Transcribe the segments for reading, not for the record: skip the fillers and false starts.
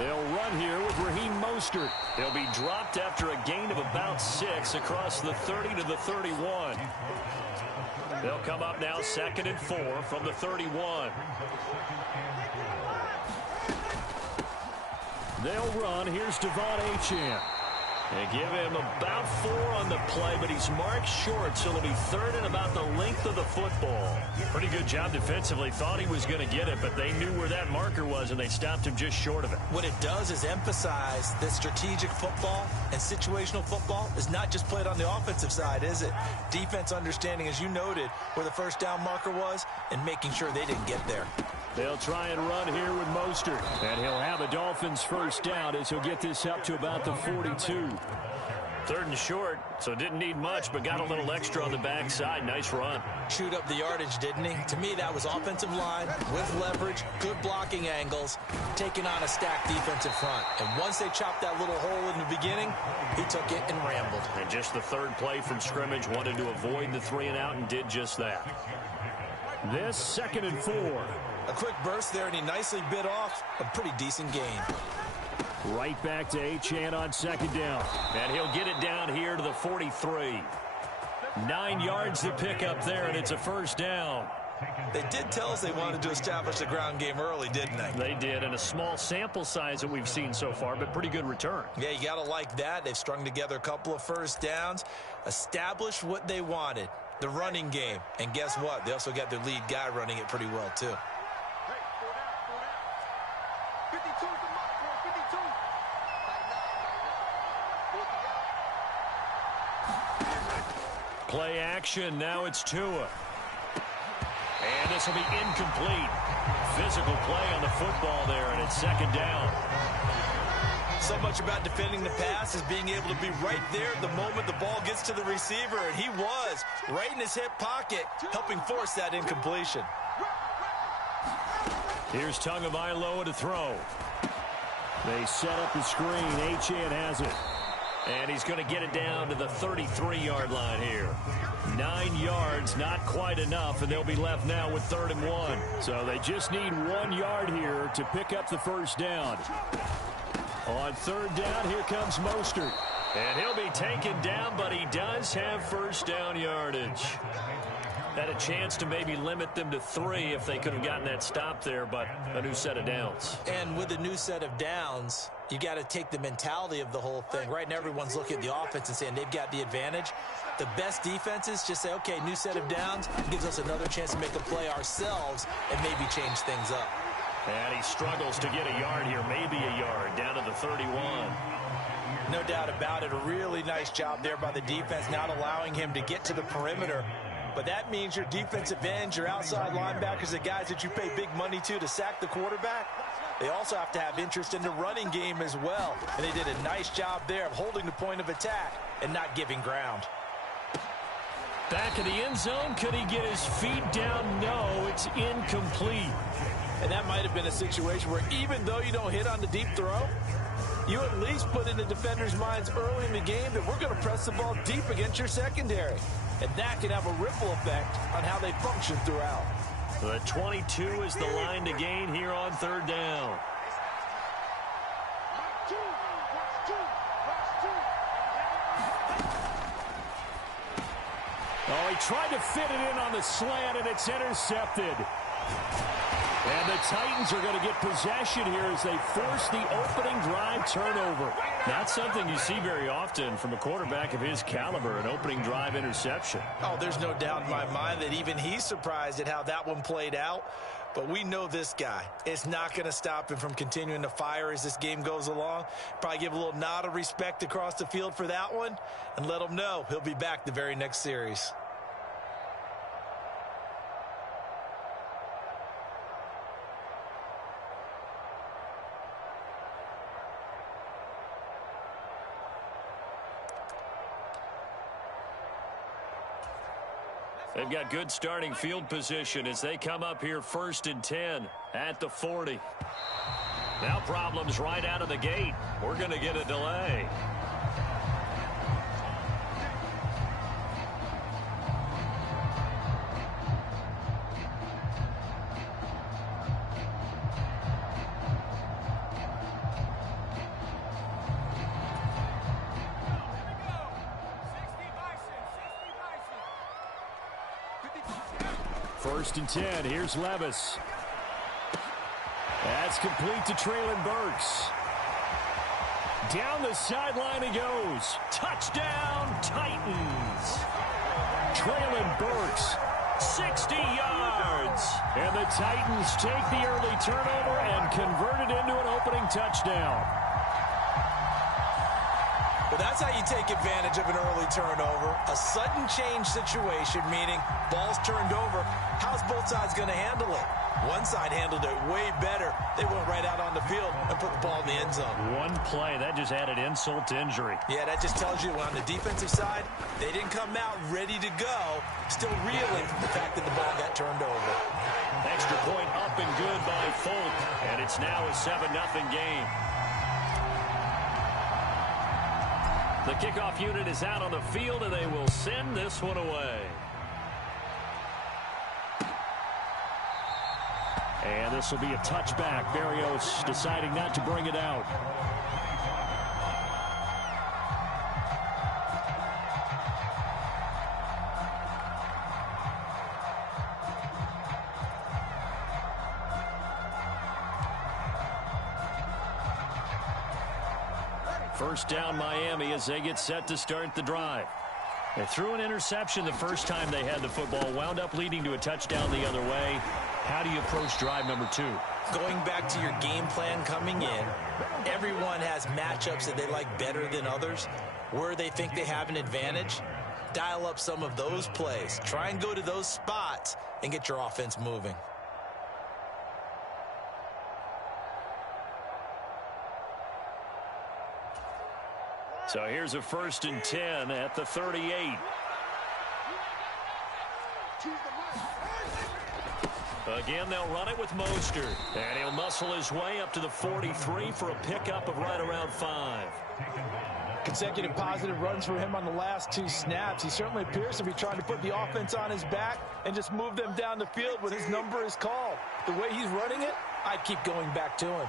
They'll run here with Raheem Mostert. He'll be dropped after a gain of about 6 across the 30 to the 31. They'll come up now 2nd and 4 from the 31. They'll run. Here's Devon Achane. They give him about 4 on the play, but he's marked short, so it'll be 3rd and about the length of the football. Pretty good job defensively. Thought he was going to get it, but they knew where that marker was, and they stopped him just short of it. What it does is emphasize that strategic football and situational football is not just played on the offensive side, is it? Defense understanding, as you noted, where the first down marker was and making sure they didn't get there. They'll try and run here with Mostert. And he'll have a Dolphins first down as he'll get this up to about the 42. 3rd and short, so didn't need much, but got a little extra on the backside. Nice run. Chewed up the yardage, didn't he? To me, that was offensive line with leverage, good blocking angles, taking on a stacked defensive front. And once they chopped that little hole in the beginning, he took it and rambled. And just the 3rd play from scrimmage, wanted to avoid the 3 and out and did just that. This 2nd and 4. A quick burst there, and he nicely bit off a pretty decent gain. Right back to Achane on 2nd down. And he'll get it down here to the 43. 9 yards to pick up there, and it's a first down. They did tell us they wanted to establish the ground game early, didn't they? They did, and a small sample size that we've seen so far, but pretty good return. Yeah, you got to like that. They've strung together a couple of first downs, established what they wanted, the running game. And guess what? They also got their lead guy running it pretty well, too. Play action. Now it's Tua. And this will be incomplete. Physical play on the football there, and it's 2nd down. So much about defending the pass is being able to be right there the moment the ball gets to the receiver, and he was right in his hip pocket, helping force that incompletion. Here's Tagovailoa to throw. They set up the screen. Achane has it. And he's going to get it down to the 33-yard line here. 9 yards, not quite enough, and they'll be left now with 3rd and 1. So they just need 1 yard here to pick up the first down. On 3rd down, here comes Mostert. And he'll be taken down, but he does have first down yardage. Had a chance to maybe limit them to 3 if they could have gotten that stop there, but a new set of downs. And with a new set of downs, you got to take the mentality of the whole thing. Right now, everyone's looking at the offense and saying they've got the advantage. The best defenses just say, okay, new set of downs gives us another chance to make a play ourselves and maybe change things up. And he struggles to get a yard here, maybe a yard, down to the 31. No doubt about it. A really nice job there by the defense, not allowing him to get to the perimeter. But that means your defensive ends, your outside linebackers, the guys that you pay big money to sack the quarterback, they also have to have interest in the running game as well. And they did a nice job there of holding the point of attack and not giving ground. Back in the end zone, could he get his feet down? No, it's incomplete. And that might have been a situation where even though you don't hit on the deep throw, you at least put in the defender's minds early in the game that we're going to press the ball deep against your secondary. And that can have a ripple effect on how they function throughout. The 22 is the line to gain here on 3rd down. Oh, he tried to fit it in on the slant, and it's intercepted. And the Titans are going to get possession here as they force the opening drive turnover. Not something you see very often from a quarterback of his caliber, an opening drive interception. Oh, there's no doubt in my mind that even he's surprised at how that one played out. But we know this guy. It's not going to stop him from continuing to fire as this game goes along. Probably give a little nod of respect across the field for that one and let him know he'll be back the very next series. They've got good starting field position as they come up here 1st and 10 at the 40. Now problems right out of the gate. We're going to get a delay. First and 10. Here's Levis. That's complete to Traylon Burks. Down the sideline he goes. Touchdown, Titans. Traylon Burks, 60 yards. And the Titans take the early turnover and convert it into an opening touchdown. Well, that's how you take advantage of an early turnover. A sudden change situation, meaning ball's turned over. How's both sides going to handle it? One side handled it way better. They went right out on the field and put the ball in the end zone. One play, that just added insult to injury. Yeah, that just tells you on the defensive side, they didn't come out ready to go, still reeling from the fact that the ball got turned over. Extra point up and good by Folk, and it's now a 7-0 game. The kickoff unit is out on the field, and they will send this one away. And this will be a touchback. Berrios deciding not to bring it out. First down Miami as they get set to start the drive. They threw an interception the first time they had the football, wound up leading to a touchdown the other way. How do you approach drive number 2? Going back to your game plan coming in, everyone has matchups that they like better than others. Where they think they have an advantage, dial up some of those plays. Try and go to those spots and get your offense moving. So here's a first and 10 at the 38. Again, they'll run it with Mostert. And he'll muscle his way up to the 43 for a pickup of right around 5. Consecutive positive runs for him on the last 2 snaps. He certainly appears to be trying to put the offense on his back and just move them down the field when his number is called. The way he's running it, I'd keep going back to him.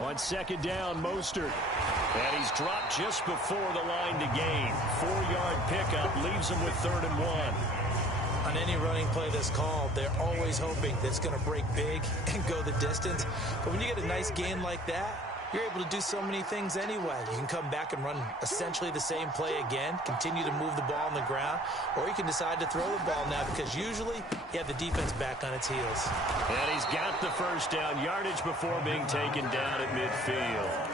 On second down, Mostert. And he's dropped just before the line to gain. 4-yard pickup leaves him with 3rd and 1. On any running play that's called, they're always hoping that it's going to break big and go the distance. But when you get a nice gain like that, you're able to do so many things anyway. You can come back and run essentially the same play again, continue to move the ball on the ground, or you can decide to throw the ball now because usually you have the defense back on its heels. And he's got the first down yardage before being taken down at midfield.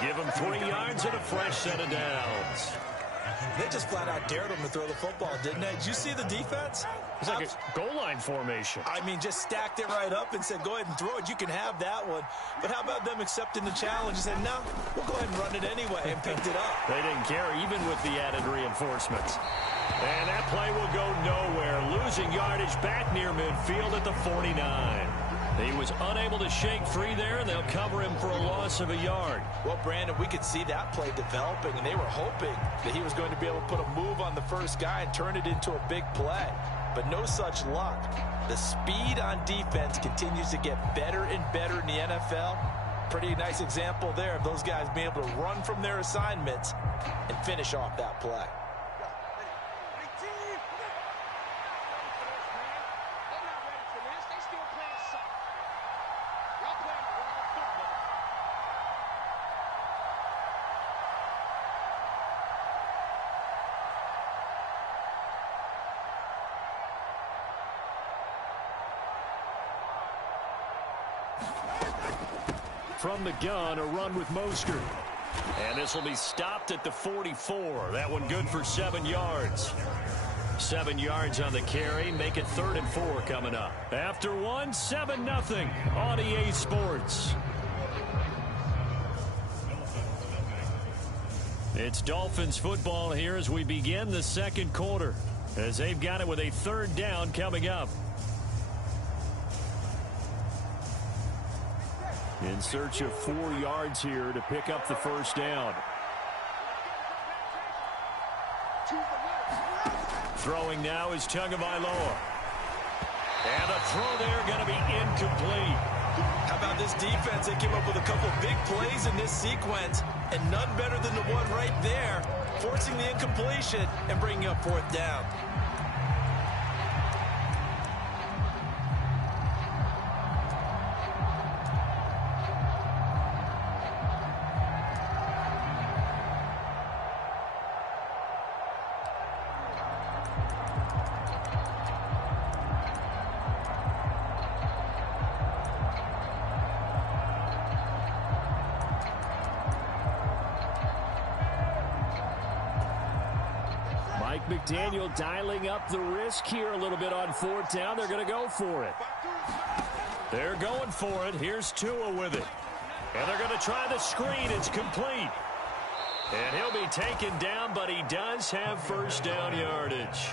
Give him 3 yards and a fresh set of downs. They just flat out dared him to throw the football, didn't they? Did you see the defense? It's like a goal line formation. I mean, just stacked it right up and said, go ahead and throw it. You can have that one. But how about them accepting the challenge and said, no, we'll go ahead and run it anyway, and picked it up. They didn't care even with the added reinforcements. And that play will go nowhere. Losing yardage back near midfield at the 49. He was unable to shake free there, and they'll cover him for a loss of a yard. Well, Brandon, we could see that play developing, and they were hoping that he was going to be able to put a move on the first guy and turn it into a big play. But no such luck. The speed on defense continues to get better and better in the NFL. Pretty nice example there of those guys being able to run from their assignments and finish off that play. From the gun, a run with Mostert. And this will be stopped at the 44. That one good for 7 yards. 7 yards on the carry. Make it 3rd and 4 coming up. After one, 7-0 on EA Sports. It's Dolphins football here as we begin the second quarter, as they've got it with a 3rd down coming up. In search of 4 yards here to pick up the first down. Throwing now is Tagovailoa. And the throw there going to be incomplete. How about this defense? They came up with a couple big plays in this sequence, and none better than the one right there, forcing the incompletion and bringing up 4th down. McDaniel dialing up the risk here a little bit on fourth down. They're going to go for it. They're going for it. Here's Tua with it. And they're going to try the screen. It's complete. And he'll be taken down, but he does have first down yardage.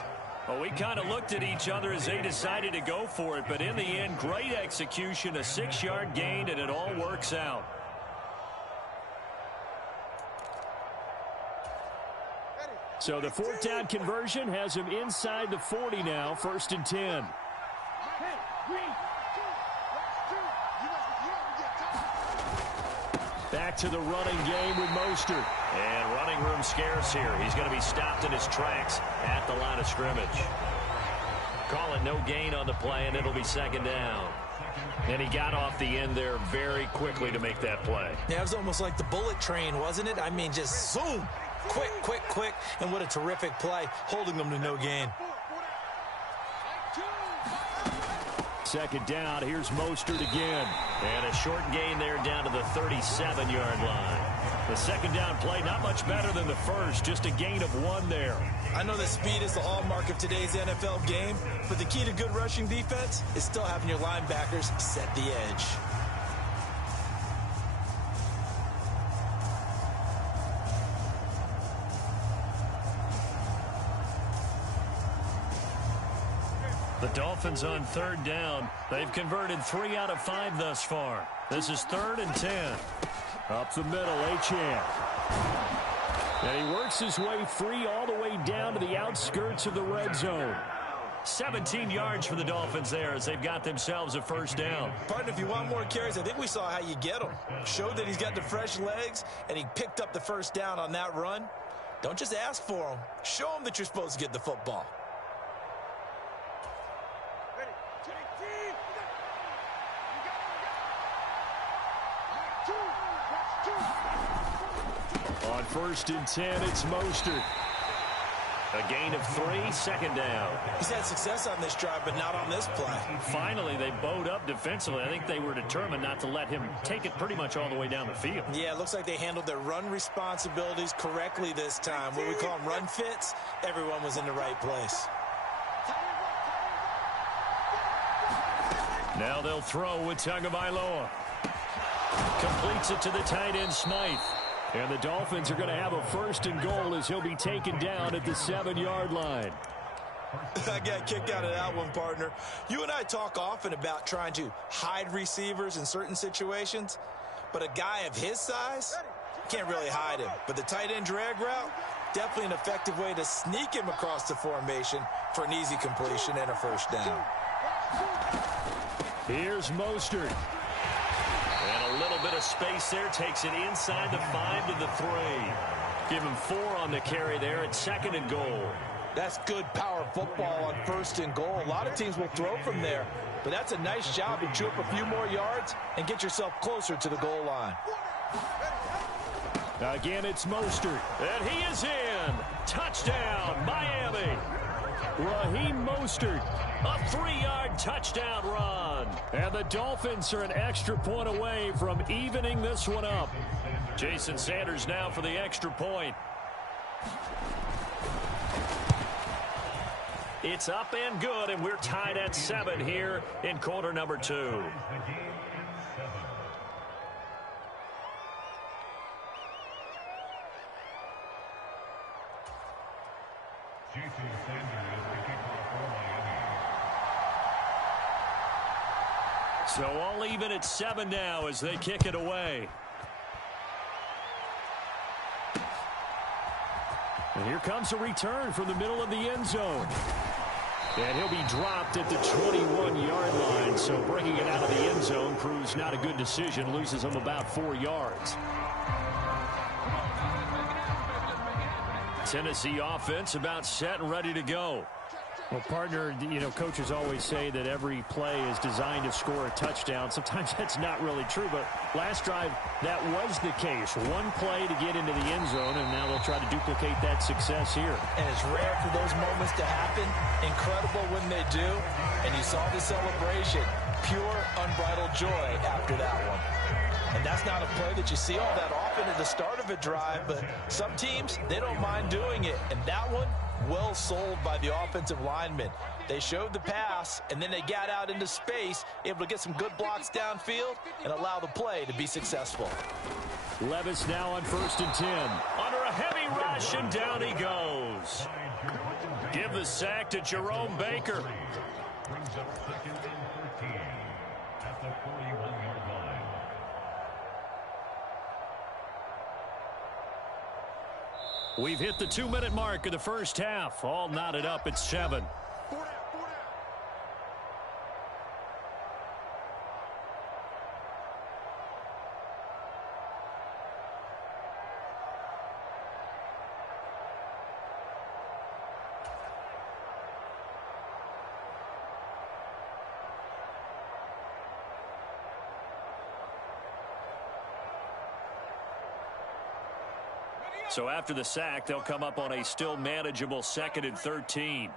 Well, we kind of looked at each other as they decided to go for it, but in the end, great execution, a 6-yard gain, and it all works out. So the fourth down conversion has him inside the 40 now, 1st and 10. Back to the running game with Mostert. And running room scarce here. He's going to be stopped in his tracks at the line of scrimmage. Call it no gain on the play, and it'll be 2nd down. And he got off the end there very quickly to make that play. Yeah, it was almost like the bullet train, wasn't it? I mean, just zoom. Quick, quick, quick. And what a terrific play, holding them to no gain. 2nd down. Here's Mostert again. And a short gain there down to the 37-yard line. The 2nd down play, not much better than the first. Just a gain of 1 there. I know that speed is the hallmark of today's NFL game, but the key to good rushing defense is still having your linebackers set the edge. The Dolphins on 3rd down. They've converted 3 out of 5 thus far. This is 3rd and 10. Up the middle, Achane. And he works his way free all the way down to the outskirts of the red zone. 17 yards for the Dolphins there as they've got themselves a 1st down. Partner, if you want more carries, I think we saw how you get them. Showed that he's got the fresh legs, and he picked up the 1st down on that run. Don't just ask for them. Show them that you're supposed to get the football. On 1st and 10, it's Mostert. A gain of 3, 2nd down. He's had success on this drive, but not on this play. Finally, they bowed up defensively. I think they were determined not to let him take it pretty much all the way down the field. Yeah, it looks like they handled their run responsibilities correctly this time. What we call them run fits, everyone was in the right place. Now they'll throw with Tagovailoa. Completes it to the tight end, Smythe. And the Dolphins are going to have a 1st and goal as he'll be taken down at the 7-yard line. I got a kick out of that one, partner. You and I talk often about trying to hide receivers in certain situations, but a guy of his size can't really hide him. But the tight end drag route, definitely an effective way to sneak him across the formation for an easy completion and a 1st down. Here's Mostert. And a little bit of space there, takes it inside the 5 to the 3. Give him 4 on the carry there at 2nd and goal. That's good power football on 1st and goal. A lot of teams will throw from there, but that's a nice job to chew up a few more yards and get yourself closer to the goal line. Again, it's Mostert. And he is in. Touchdown, Miami. Raheem Mostert, a 3-yard touchdown run. And the Dolphins are an extra point away from evening this one up. Jason Sanders now for the extra point. It's up and good, and we're tied at 7 here in quarter number 2. So all even at 7 now as they kick it away. And here comes a return from the middle of the end zone. And he'll be dropped at the 21-yard line. So bringing it out of the end zone proves not a good decision. Loses him about 4 yards. Tennessee offense about set and ready to go. Well, partner, you know, coaches always say that every play is designed to score a touchdown. Sometimes that's not really true, but last drive, that was the case. One play to get into the end zone, and now they'll try to duplicate that success here. And it's rare for those moments to happen. Incredible when they do. And you saw the celebration. Pure, unbridled joy after that one. And that's not a play that you see all that often at the start of a drive, but some teams, they don't mind doing it. And that one, well sold by the offensive lineman. They showed the pass, and then they got out into space, able to get some good blocks downfield and allow the play to be successful. Levis now on 1st and 10. Under a heavy rush, and down he goes. Give the sack to Jerome Baker. Brings up 2nd and 13 at the 41-yard line. We've hit the 2-minute mark of the first half. All knotted up at 7. So after the sack, they'll come up on a still manageable 2nd and 13.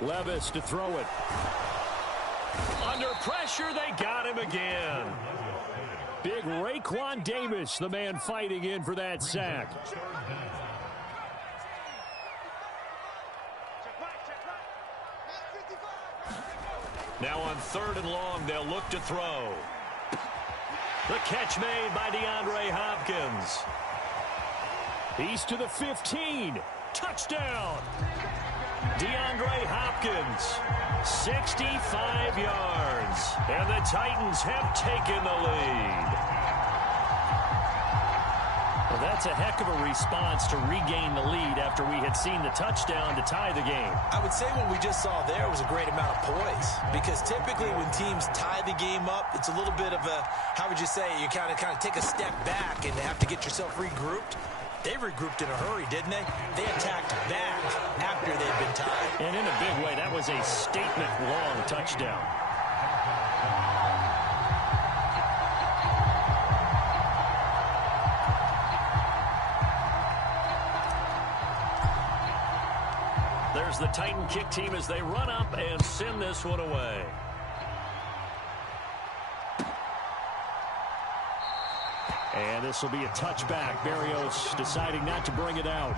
Levis to throw it. Under pressure, they got him again. Big Raekwon Davis, the man fighting in for that sack. Now on 3rd and long, they'll look to throw. The catch made by DeAndre Hopkins. He's to the 15. Touchdown. DeAndre Hopkins, 65 yards. And the Titans have taken the lead. Well, that's a heck of a response to regain the lead after we had seen the touchdown to tie the game. I would say what we just saw there was a great amount of poise, because typically when teams tie the game up, it's a little bit of a, how would you say, you kind of take a step back and have to get yourself regrouped. They regrouped in a hurry, didn't they? They attacked back after they'd been tied. And in a big way, that was a statement-long touchdown. There's the Titan kick team as they run up and send this one away. And this will be a touchback. Berrios deciding not to bring it out.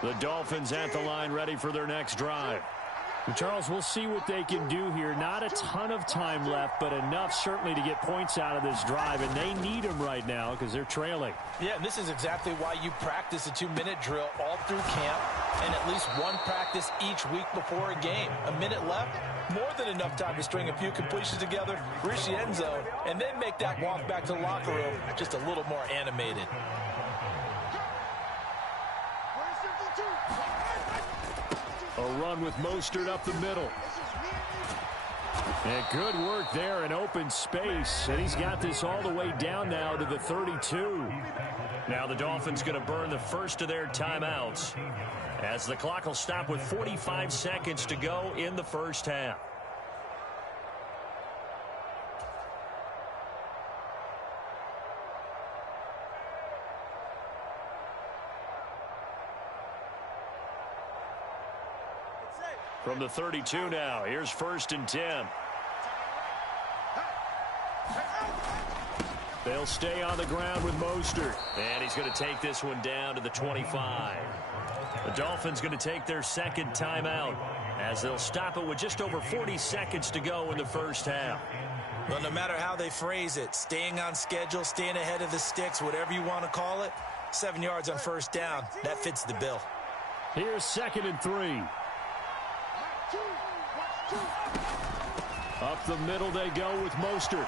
The Dolphins at the line, ready for their next drive. And Charles, we'll see what they can do here. Not a ton of time left, but enough certainly to get points out of this drive, and they need them right now because they're trailing. Yeah, and this is exactly why you practice a 2-minute drill all through camp and at least one practice each week before a game. A minute left, more than enough time to string a few completions together, reach the end zone, and then make that walk back to the locker room just a little more animated. A run with Mostert up the middle. And good work there in open space. And he's got this all the way down now to the 32. Now the Dolphins going to burn the first of their timeouts as the clock will stop with 45 seconds to go in the first half. From the 32 now, here's 1st and 10. They'll stay on the ground with Mostert. And he's going to take this one down to the 25. The Dolphins going to take their second timeout as they'll stop it with just over 40 seconds to go in the first half. Well, no matter how they phrase it, staying on schedule, staying ahead of the sticks, whatever you want to call it, 7 yards on 1st down, that fits the bill. Here's 2nd and 3. Up the middle they go with Mostert.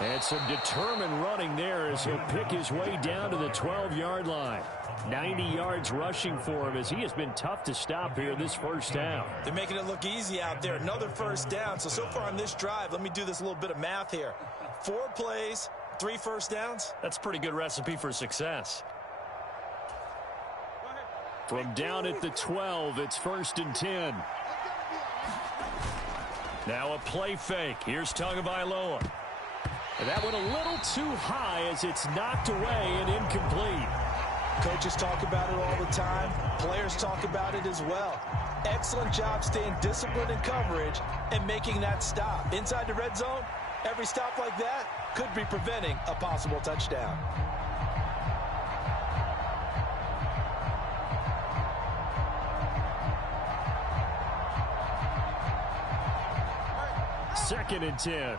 And some determined running there as he'll pick his way down to the 12-yard line. 90 yards rushing for him as he has been tough to stop here this first down. They're making it look easy out there. Another 1st down. So far on this drive, let me do this little bit of math here. 4 plays, 3 first downs. That's a pretty good recipe for success. From down at the 12, it's 1st and 10. Now a play fake. Here's Tagovailoa. And that went a little too high as it's knocked away and incomplete. Coaches talk about it all the time. Players talk about it as well. Excellent job staying disciplined in coverage and making that stop. Inside the red zone, every stop like that could be preventing a possible touchdown. Second and 10.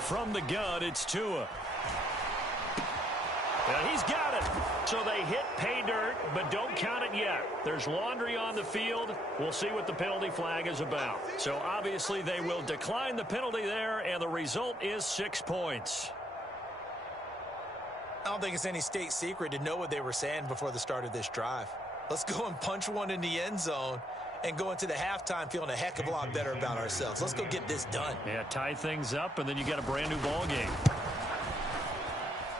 From the gun, it's Tua. And he's got it. So they hit pay dirt, but don't count it yet. There's laundry on the field. We'll see what the penalty flag is about. So obviously they will decline the penalty there, and the result is 6 points. I don't think it's any state secret to know what they were saying before the start of this drive. Let's go and punch one in the end zone and go into the halftime feeling a heck of a lot better about ourselves. Let's go get this done. Yeah, tie things up, and then you got a brand new ball game.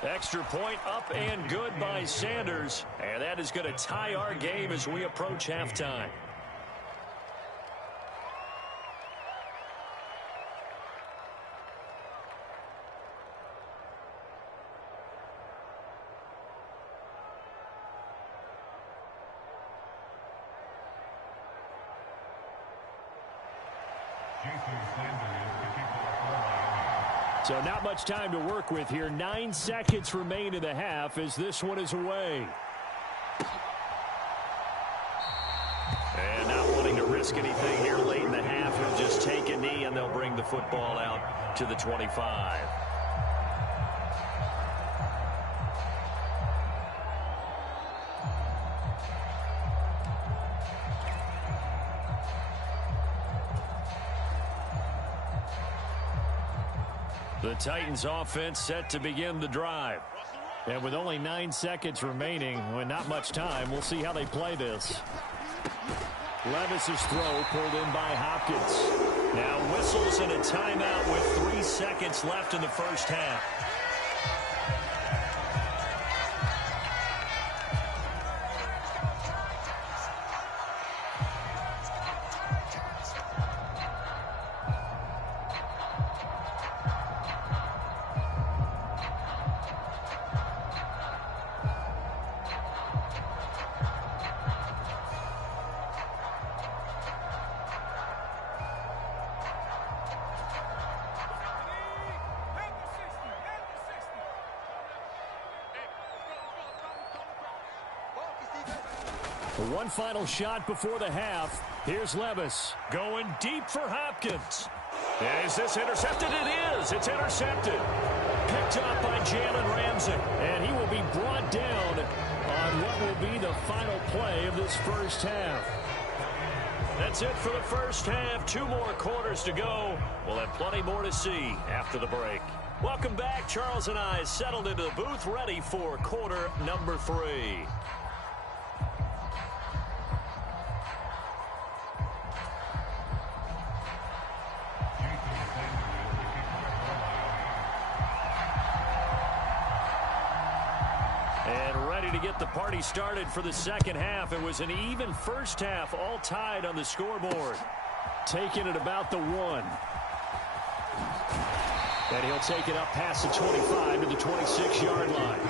Extra point up and good by Sanders. And that is going to tie our game as we approach halftime. So not much time to work with here. 9 seconds remain in the half as this one is away. And not wanting to risk anything here late in the half, he'll just take a knee and they'll bring the football out to the 25. The Titans offense set to begin the drive. And with only 9 seconds remaining, when not much time, we'll see how they play this. Levis's throw pulled in by Hopkins. Now whistles and a timeout with 3 seconds left in the first half. One final shot before the half. Here's Levis going deep for Hopkins. Is this intercepted? It is. It's intercepted. Picked up by Jalen Ramsey. And he will be brought down on what will be the final play of this first half. That's it for the first half. 2 more quarters to go. We'll have plenty more to see after the break. Welcome back. Charles and I settled into the booth ready for quarter number 3. Get the party started for the second half. It was an even first half, all tied on the scoreboard. Taking it about the 1. And he'll take it up past the 25 to the 26-yard line.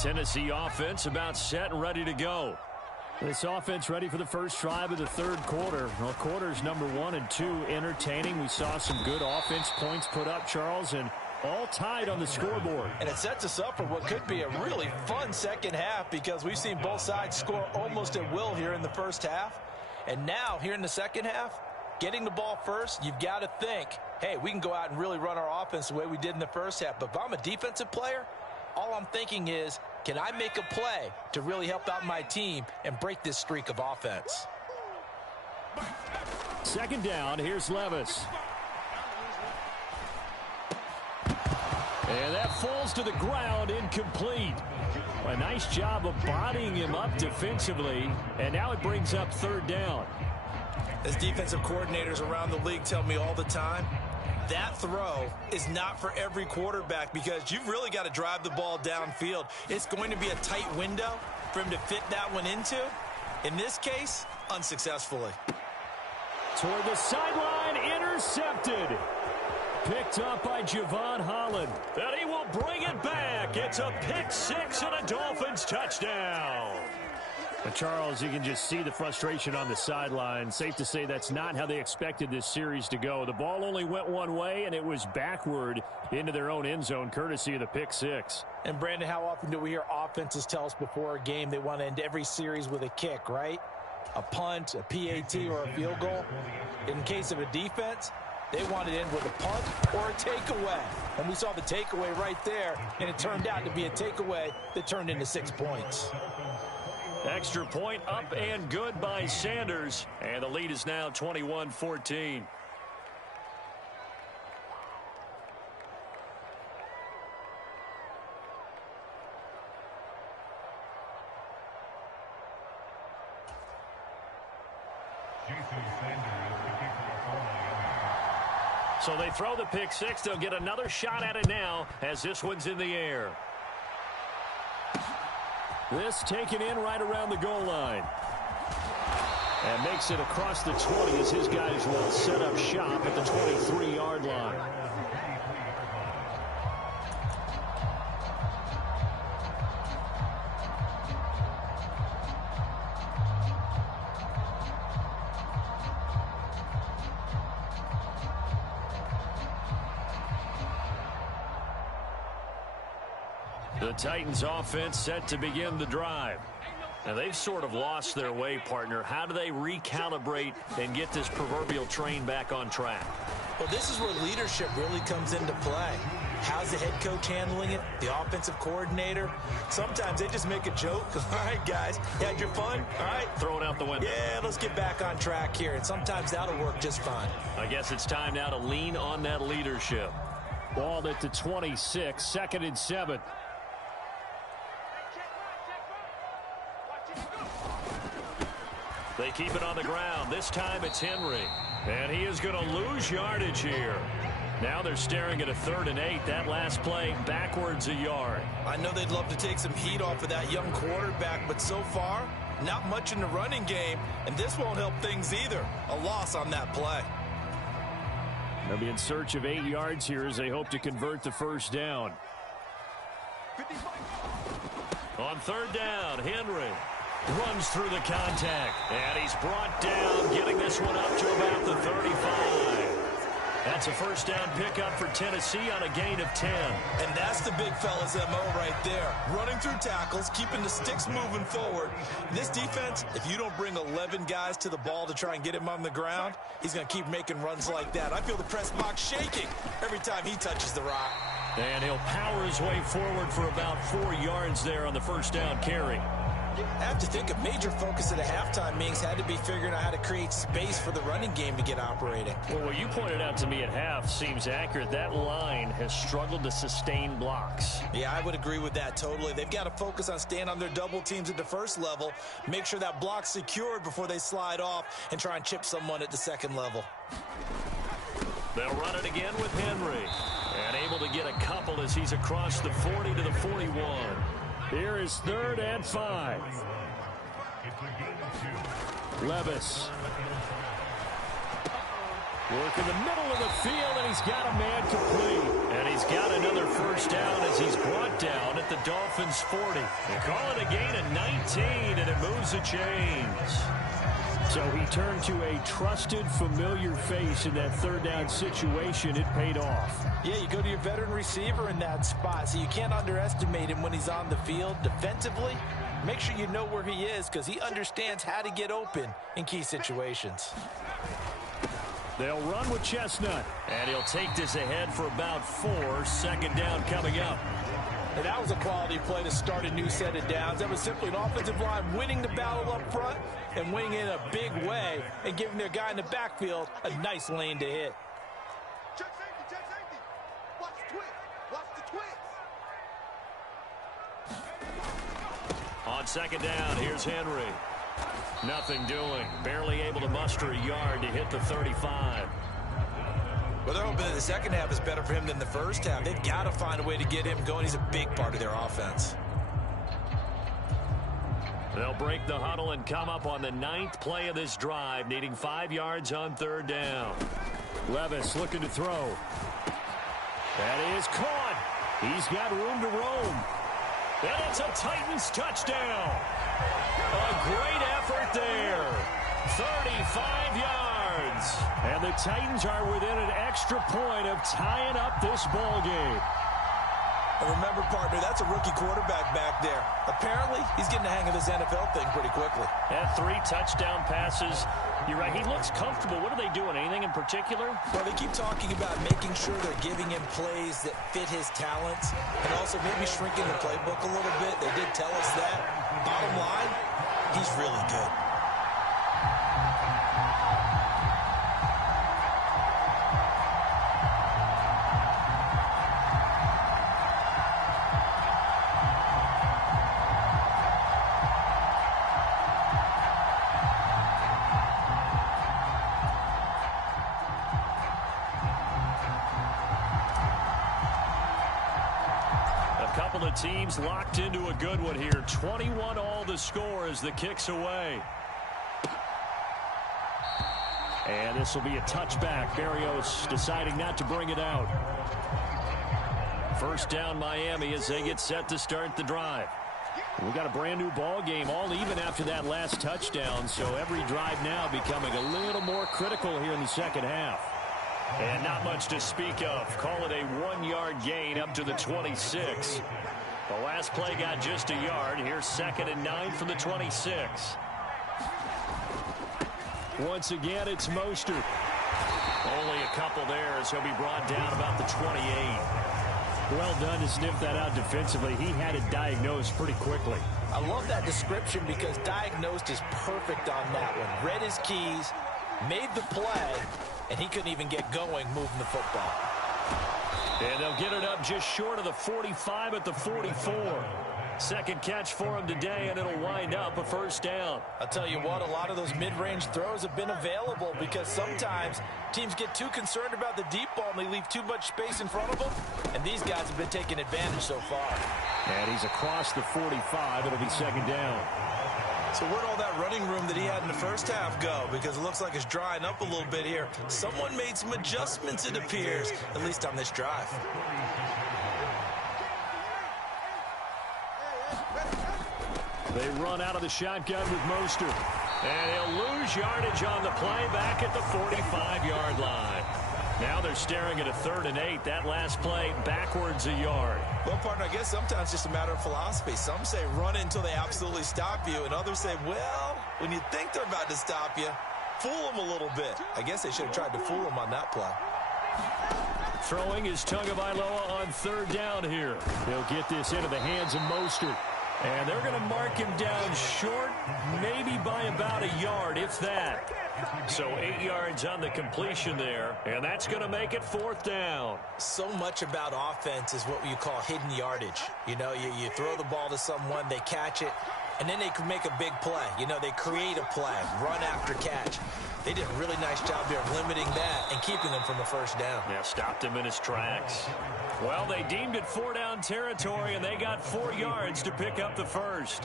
Tennessee offense about set and ready to go. This offense ready for the first drive of the third quarter. Well, quarters number 1 and 2 entertaining. We saw some good offense points put up, Charles, and all tied on the scoreboard. And it sets us up for what could be a really fun second half because we've seen both sides score almost at will here in the first half. And now, here in the second half, getting the ball first, you've got to think, hey, we can go out and really run our offense the way we did in the first half. But if I'm a defensive player, all I'm thinking is, can I make a play to really help out my team and break this streak of offense? Second down, here's Levis. And that falls to the ground, incomplete. A nice job of bodying him up defensively, and now it brings up third down. As defensive coordinators around the league tell me all the time, that throw is not for every quarterback because you've really got to drive the ball downfield. It's going to be a tight window for him to fit that one into. In this case, unsuccessfully. Toward the sideline, intercepted. Picked up by Javon Holland. And he will bring it back. It's a pick six and a Dolphins touchdown. But Charles, you can just see the frustration on the sideline. Safe to say that's not how they expected this series to go. The ball only went one way, and it was backward into their own end zone, courtesy of the pick six. And, Brandon, how often do we hear offenses tell us before a game they want to end every series with a kick, right? A punt, a PAT, or a field goal. In case of a defense, they want to end with a punt or a takeaway. And we saw the takeaway right there, and it turned out to be a takeaway that turned into 6 points. Extra point up and good by Sanders. And the lead is now 21-14. So they throw the pick six. They'll get another shot at it now as this one's in the air. This taken in right around the goal line. And makes it across the 20 as his guys will set up shop at the 23-yard line. The Titans offense set to begin the drive. Now they've sort of lost their way, partner. How do they recalibrate and get this proverbial train back on track? Well, this is where leadership really comes into play. How's the head coach handling it? The offensive coordinator? Sometimes they just make a joke. All right, guys, you had your fun? All right. Throw it out the window. Yeah, let's get back on track here. And sometimes that'll work just fine. I guess it's time now to lean on that leadership. Ball at the 26, 2nd and 7. They keep it on the ground. This time it's Henry. And he is going to lose yardage here. Now they're staring at a 3rd and 8. That last play backwards a yard. I know they'd love to take some heat off of that young quarterback, but so far, not much in the running game, and this won't help things either. A loss on that play. They'll be in search of 8 yards here as they hope to convert the first down. On 3rd down, Henry runs through the contact, and he's brought down, getting this one up to about the 35. That's a first down pickup for Tennessee on a gain of 10. And that's the big fella's MO right there. Running through tackles, keeping the sticks moving forward. This defense, if you don't bring 11 guys to the ball to try and get him on the ground, he's going to keep making runs like that. I feel the press box shaking every time he touches the rock. And he'll power his way forward for about 4 yards there on the first down carry. I have to think a major focus at a halftime meetings had to be figuring out how to create space for the running game to get operating. Well, what you pointed out to me at half seems accurate. That line has struggled to sustain blocks. Yeah, I would agree with that totally. They've got to focus on staying on their double teams at the first level, make sure that block's secured before they slide off and try and chip someone at the second level. They'll run it again with Henry. And able to get a couple as he's across the 40 to the 41. Here is 3rd and 5. Work in the middle of the field, and he's got a man complete. And he's got another first down as he's brought down at the Dolphins' 40. They call it a gain of 19, and it moves the chains. So he turned to a trusted, familiar face in that third down situation. It paid off. Yeah, you go to your veteran receiver in that spot, so you can't underestimate him when he's on the field. Defensively, make sure you know where he is because he understands how to get open in key situations. They'll run with Chestnut, and he'll take this ahead for about 4. Second down coming up. And that was a quality play to start a new set of downs. That was simply an offensive line winning the battle up front and winning in a big way and giving their guy in the backfield a nice lane to hit. Check safety, check safety. Watch the twist. Watch the twist. On second down, here's Henry. Nothing doing. Barely able to muster a yard to hit the 35. Well, they're hoping that the second half is better for him than the first half. They've got to find a way to get him going. He's a big part of their offense. They'll break the huddle and come up on the 9th play of this drive, needing 5 yards on third down. Levis looking to throw. That is caught. He's got room to roam. And it's a Titans touchdown. A great effort there. 35 yards. And the Titans are within an extra point of tying up this ball game. And remember, partner, that's a rookie quarterback back there. Apparently, he's getting the hang of this NFL thing pretty quickly. And 3 touchdown passes. You're right, he looks comfortable. What are they doing? Anything in particular? Well, they keep talking about making sure they're giving him plays that fit his talents and also maybe shrinking the playbook a little bit. They did tell us that. Bottom line, he's really good. Teams locked into a good one here. 21 all the score as the kick's away. And this will be a touchback. Barrios deciding not to bring it out. First down Miami as they get set to start the drive. We got a brand new ball game, all even after that last touchdown. So every drive now becoming a little more critical here in the second half. And not much to speak of. Call it a 1-yard gain up to the 26. The last play got just a yard. Here's 2nd and 9 from the 26. Once again, it's Mostert. Only a couple there as he'll be brought down about the 28. Well done to sniff that out defensively. He had it diagnosed pretty quickly. I love that description because diagnosed is perfect on that one. Read his keys, made the play, and he couldn't even get going moving the football. And they'll get it up just short of the 45 at the 44. Second catch for him today, and it'll wind up a first down. I'll tell you what, a lot of those mid-range throws have been available because sometimes teams get too concerned about the deep ball and they leave too much space in front of them. And these guys have been taking advantage so far. And he's across the 45. It'll be second down. So where'd all that running room that he had in the first half go? Because it looks like it's drying up a little bit here. Someone made some adjustments, it appears, at least on this drive. They run out of the shotgun with Mostert. And he'll lose yardage on the play back at the 45-yard line. Now they're staring at a 3rd and 8. That last play backwards a yard. Well, partner, I guess sometimes it's just a matter of philosophy. Some say run it until they absolutely stop you, and others say, well, when you think they're about to stop you, fool them a little bit. I guess they should have tried to fool them on that play. Throwing is Tagovailoa on 3rd down here. He'll get this into the hands of Mostert. And they're going to mark him down short, maybe by about a yard, if that. So 8 yards on the completion there, and that's going to make it 4th down. So much about offense is what you call hidden yardage. You know, you throw the ball to someone, they catch it, and then they can make a big play. You know, they create a play, run after catch. They did a really nice job there of limiting that and keeping him from a first down. Yeah, stopped him in his tracks. Well, they deemed it 4-down territory, and they got 4 yards to pick up the first.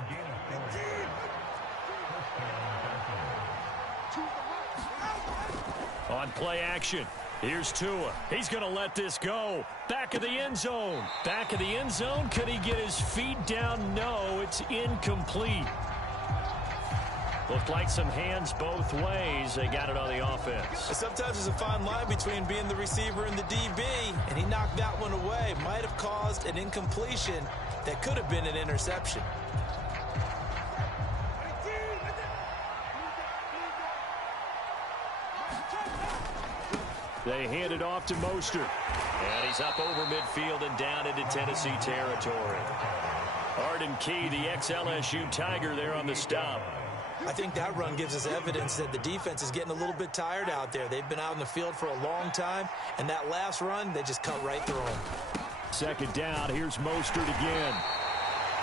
On On play action, here's Tua. He's going to let this go. Back of the end zone. Back of the end zone. Could he get his feet down? No, it's incomplete. Looked like some hands both ways. They got it on the offense. Sometimes there's a fine line between being the receiver and the DB, and he knocked that one away. Might have caused an incompletion that could have been an interception. They hand it off to Mostert. And he's up over midfield and down into Tennessee territory. Arden Key, the ex-LSU Tiger, there on the stop. I think that run gives us evidence that the defense is getting a little bit tired out there. They've been out in the field for a long time, and that last run, they just cut right through them. Second down, here's Mostert again.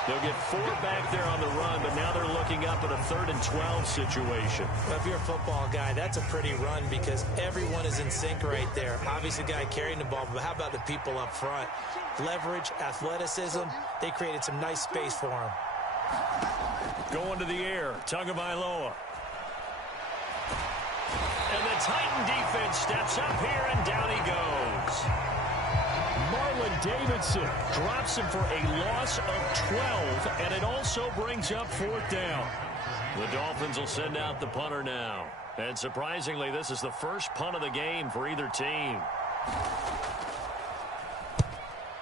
They'll get 4 back there on the run, but now they're looking up at a 3rd and 12 situation. Well, if you're a football guy, that's a pretty run because everyone is in sync right there. Obviously, the guy carrying the ball, but how about the people up front? Leverage, athleticism, they created some nice space for him. Going to the air, Tagovailoa. And the Titan defense steps up here, and down he goes. Marlon Davidson drops him for a loss of 12, and it also brings up 4th down. The Dolphins will send out the punter now. And surprisingly, this is the first punt of the game for either team.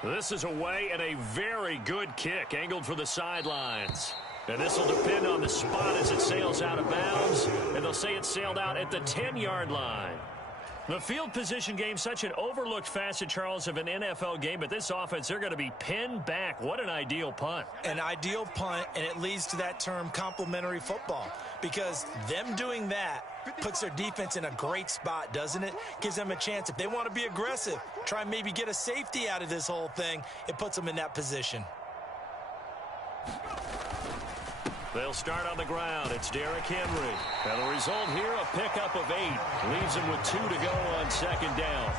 This is away, and a very good kick angled for the sidelines. And this will depend on the spot as it sails out of bounds. And they'll say it sailed out at the 10-yard line. The field position game, such an overlooked facet, Charles, of an NFL game. But this offense, they're going to be pinned back. What an ideal punt. An ideal punt, and it leads to that term complementary football. Because them doing that puts their defense in a great spot, doesn't it? Gives them a chance. If they want to be aggressive, try and maybe get a safety out of this whole thing, it puts them in that position. They'll start on the ground. It's Derrick Henry. And the result here, a pickup of 8. Leaves him with 2 to go on 2nd down.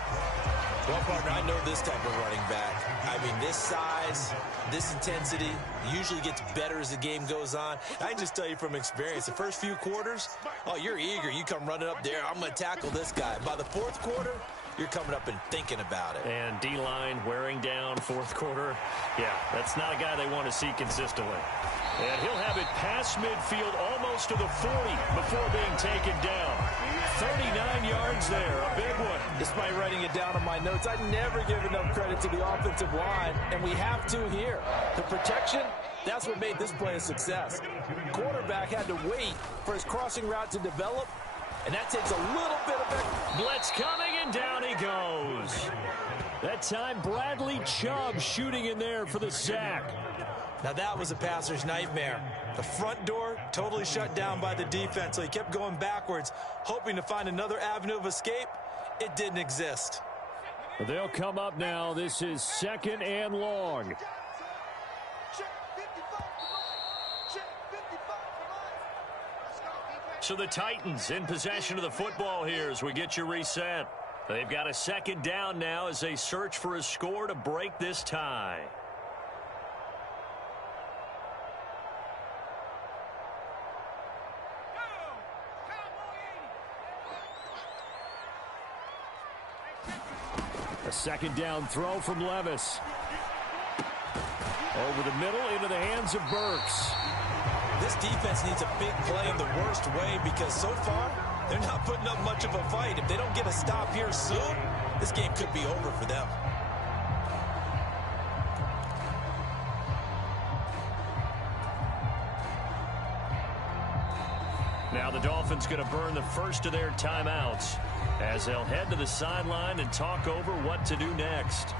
Well, partner, I know this type of running back. I mean, this size, this intensity usually gets better as the game goes on. I can just tell you from experience, the first few quarters, oh, you're eager. You come running up there, I'm going to tackle this guy. By the 4th quarter, you're coming up and thinking about it. And D-line wearing down 4th quarter. Yeah, that's not a guy they want to see consistently. And he'll have it past midfield almost to the 40 before being taken down. 39 yards there, a big one. Despite writing it down on my notes, I never give enough credit to the offensive line, and we have to here. The protection, that's what made this play a success. Quarterback had to wait for his crossing route to develop, and that takes a little bit of it. Blitz coming, and down he goes. That time, Bradley Chubb shooting in there for the sack. Now that was a passer's nightmare. The front door totally shut down by the defense, so he kept going backwards, hoping to find another avenue of escape. It didn't exist. They'll come up now. This is 2nd and long. So the Titans in possession of the football here as we get you reset. They've got a 2nd down now as they search for a score to break this tie. A 2nd down throw from Levis. Over the middle into the hands of Burks. This defense needs a big play in the worst way because so far they're not putting up much of a fight. If they don't get a stop here soon, this game could be over for them. Now the Dolphins going to burn the first of their timeouts as they'll head to the sideline and talk over what to do next.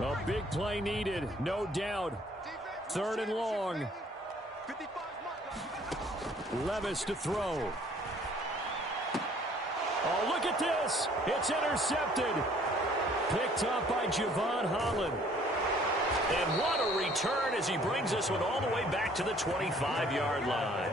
A big play needed, no doubt. 3rd and long. Levis to throw. Oh, look at this. It's intercepted. Picked up by Javon Holland. And what a return as he brings this one all the way back to the 25-yard line.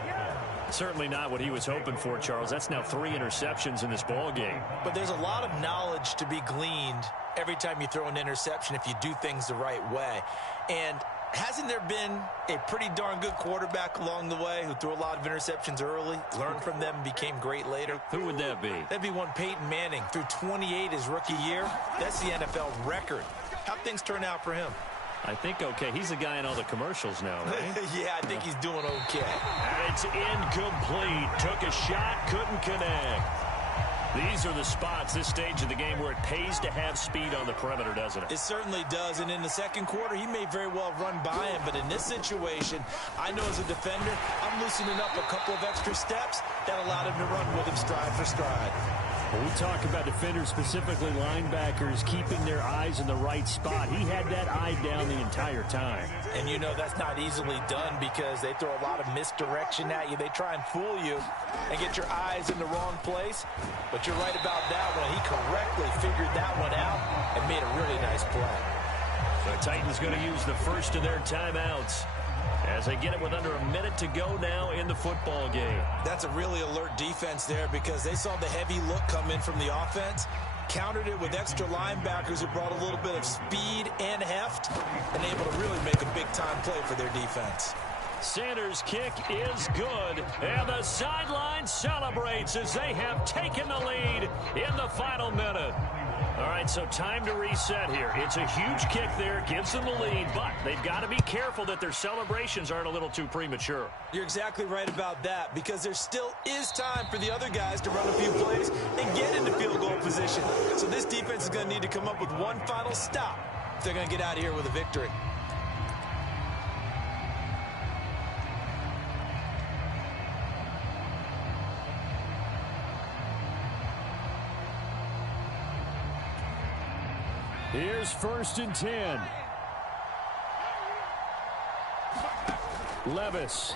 Certainly not what he was hoping for, Charles. That's now 3 interceptions in this ball game. But there's a lot of knowledge to be gleaned every time you throw an interception if you do things the right way. And hasn't there been a pretty darn good quarterback along the way who threw a lot of interceptions early, learned from them, and became great later? Who would that be? That'd be one Peyton Manning. Threw 28 his rookie year. That's the NFL record. How'd things turn out for him? I think okay. He's the guy in all the commercials now, right? Yeah, I think he's doing okay. It's incomplete. Took a shot, couldn't connect. These are the spots, this stage of the game, where it pays to have speed on the perimeter, doesn't it? It certainly does, and in the second quarter, he may very well run by him, but in this situation, I know as a defender, I'm loosening up a couple of extra steps that allowed him to run with him stride for stride. When we talk about defenders, specifically linebackers, keeping their eyes in the right spot, he had that eye down the entire time. And you know that's not easily done because they throw a lot of misdirection at you. They try and fool you and get your eyes in the wrong place. But you're right about that one. He correctly figured that one out and made a really nice play. The Titans going to use the first of their timeouts as they get it with under a minute to go now in the football game. That's a really alert defense there because they saw the heavy look come in from the offense, countered it with extra linebackers who brought a little bit of speed and heft, and able to really make a big-time play for their defense. Sanders' kick is good, and the sideline celebrates as they have taken the lead in the final minute. All right, so time to reset here. It's a huge kick there, gives them the lead, but they've got to be careful that their celebrations aren't a little too premature. You're exactly right about that because there still is time for the other guys to run a few plays and get into field goal position. So this defense is going to need to come up with one final stop if they're going to get out of here with a victory. Here's 1st and 10. Levis.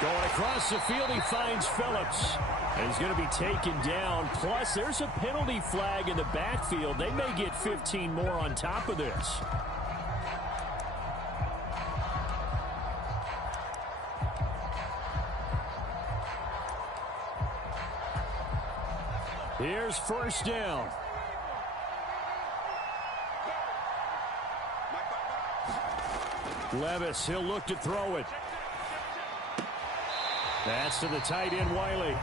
Going across the field, he finds Phillips. And he's going to be taken down. Plus, there's a penalty flag in the backfield. They may get 15 more on top of this. Here's 1st down. Levis, he'll look to throw it. That's to the tight end, Wiley.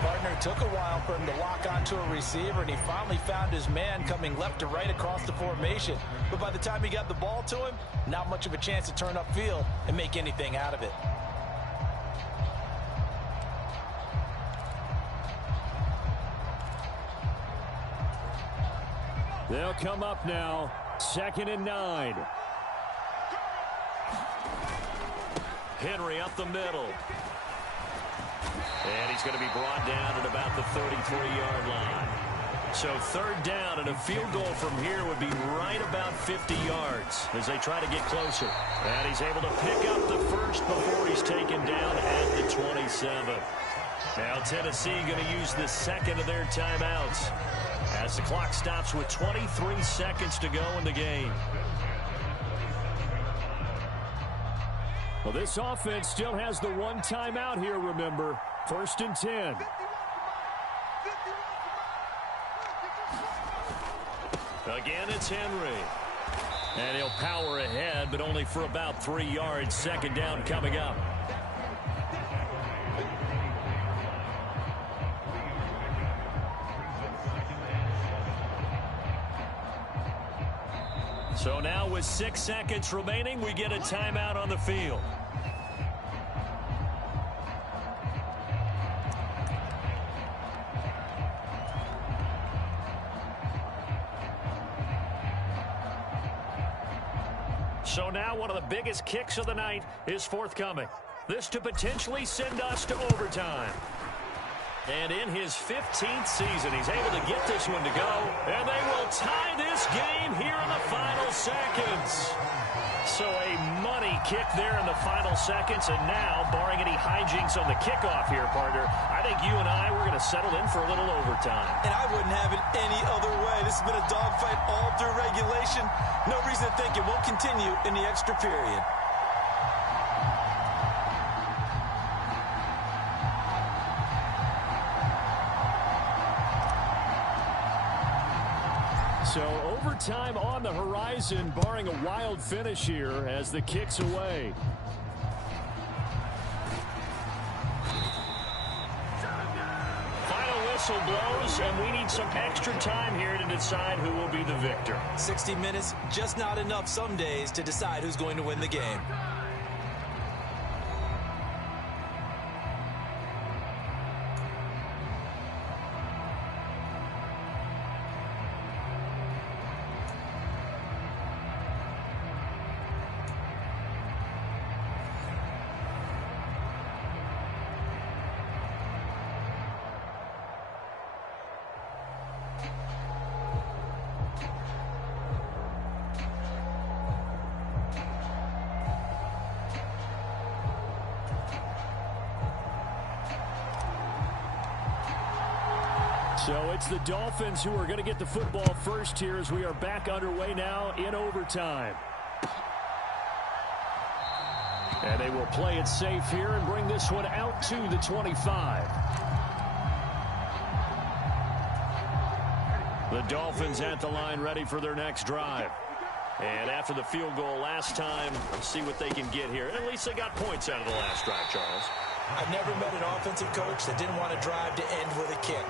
Partner, took a while for him to lock onto a receiver, and he finally found his man coming left to right across the formation. But by the time he got the ball to him, not much of a chance to turn upfield and make anything out of it. They'll come up now. 2nd and 9. Henry up the middle. And he's going to be brought down at about the 33-yard line. So 3rd down, and a field goal from here would be right about 50 yards as they try to get closer. And he's able to pick up the first before he's taken down at the 27. Now Tennessee going to use the 2nd of their timeouts as the clock stops with 23 seconds to go in the game. Well, this offense still has the one timeout here, remember. 1st and 10. Again, it's Henry. And he'll power ahead, but only for about 3 yards. 2nd down coming up. So now with 6 seconds remaining, we get a timeout on the field. So now one of the biggest kicks of the night is forthcoming. This to potentially send us to overtime. And in his 15th season, he's able to get this one to go. And they will tie this game here in the final seconds. So a money kick there in the final seconds. And now, barring any hijinks on the kickoff here, partner, I think you and I, we're going to settle in for a little overtime. And I wouldn't have it any other way. This has been a dogfight all through regulation. No reason to think it won't continue in the extra period. Overtime on the horizon, barring a wild finish here as the kick's away. Final whistle blows, and we need some extra time here to decide who will be the victor. 60 minutes, just not enough some days to decide who's going to win the game. So it's the Dolphins who are going to get the football first here as we are back underway now in overtime. And they will play it safe here and bring this one out to the 25. The Dolphins at the line ready for their next drive. And after the field goal last time, let's see what they can get here. At least they got points out of the last drive, Charles. I've never met an offensive coach that didn't want to drive to end with a kick.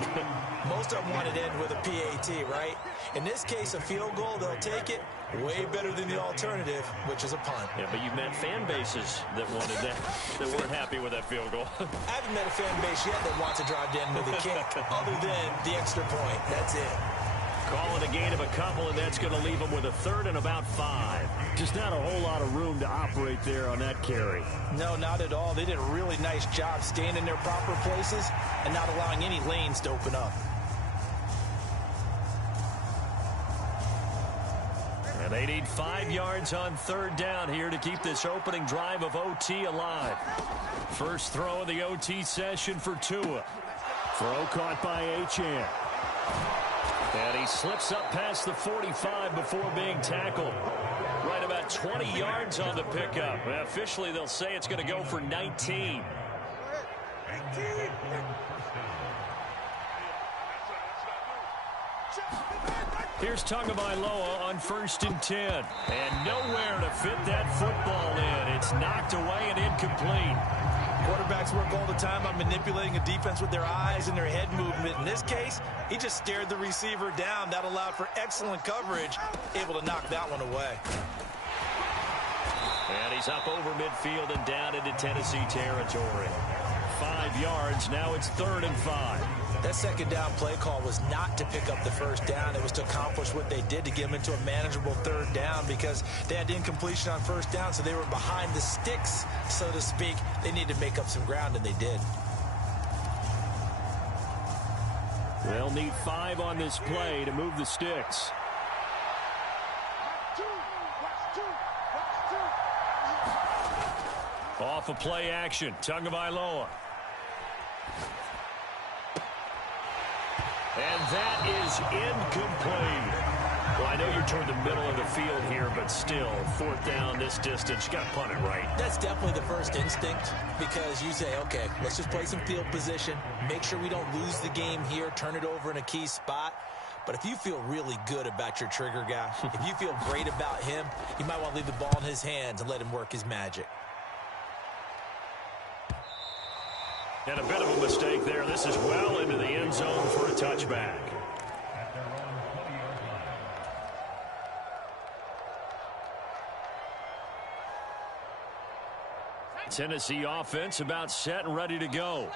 Most of them wanted to end with a PAT, right? In this case, a field goal, they'll take it. Way better than the alternative, which is a punt. Yeah, but you've met fan bases that wanted that, that weren't happy with that field goal. I haven't met a fan base yet that wants to drive to end with a kick, other than the extra point. That's it. Call it a gain of a couple, and that's going to leave them with a third and about 5. Just not a whole lot of room to operate there on that carry. No, not at all. They did a really nice job staying in their proper places and not allowing any lanes to open up. And they need 5 yards on third down here to keep this opening drive of OT alive. First throw of the OT session for Tua. Throw caught by Achane. And he slips up past the 45 before being tackled. Right about 20 yards on the pickup. Well, officially, they'll say it's going to go for 19. Here's Tagovailoa on 1st and 10. And nowhere to fit that football in. It's knocked away and incomplete. Quarterbacks work all the time on manipulating a defense with their eyes and their head movement. In this case, he just stared the receiver down. That allowed for excellent coverage, able to knock that one away. And he's up over midfield and down into Tennessee territory. 5 yards, now it's 3rd and 5. That second down play call was not to pick up the first down. It was to accomplish what they did to get them into a manageable 3rd down because they had incompletion on 1st down, so they were behind the sticks, so to speak. They needed to make up some ground, and they did. They'll need 5 on this play to move the sticks. Off of play action, Tagovailoa. And that is incomplete. Well, I know you're toward the middle of the field here, but still, 4th down this distance. You got to punt it right. That's definitely the first instinct because you say, okay, let's just play some field position, make sure we don't lose the game here, turn it over in a key spot. But if you feel really good about your trigger guy, if you feel great about him, you might want to leave the ball in his hands and let him work his magic. And a bit of a mistake there. This is well into the end zone for a touchback. At their own 20-yard line. Tennessee offense about set and ready to go.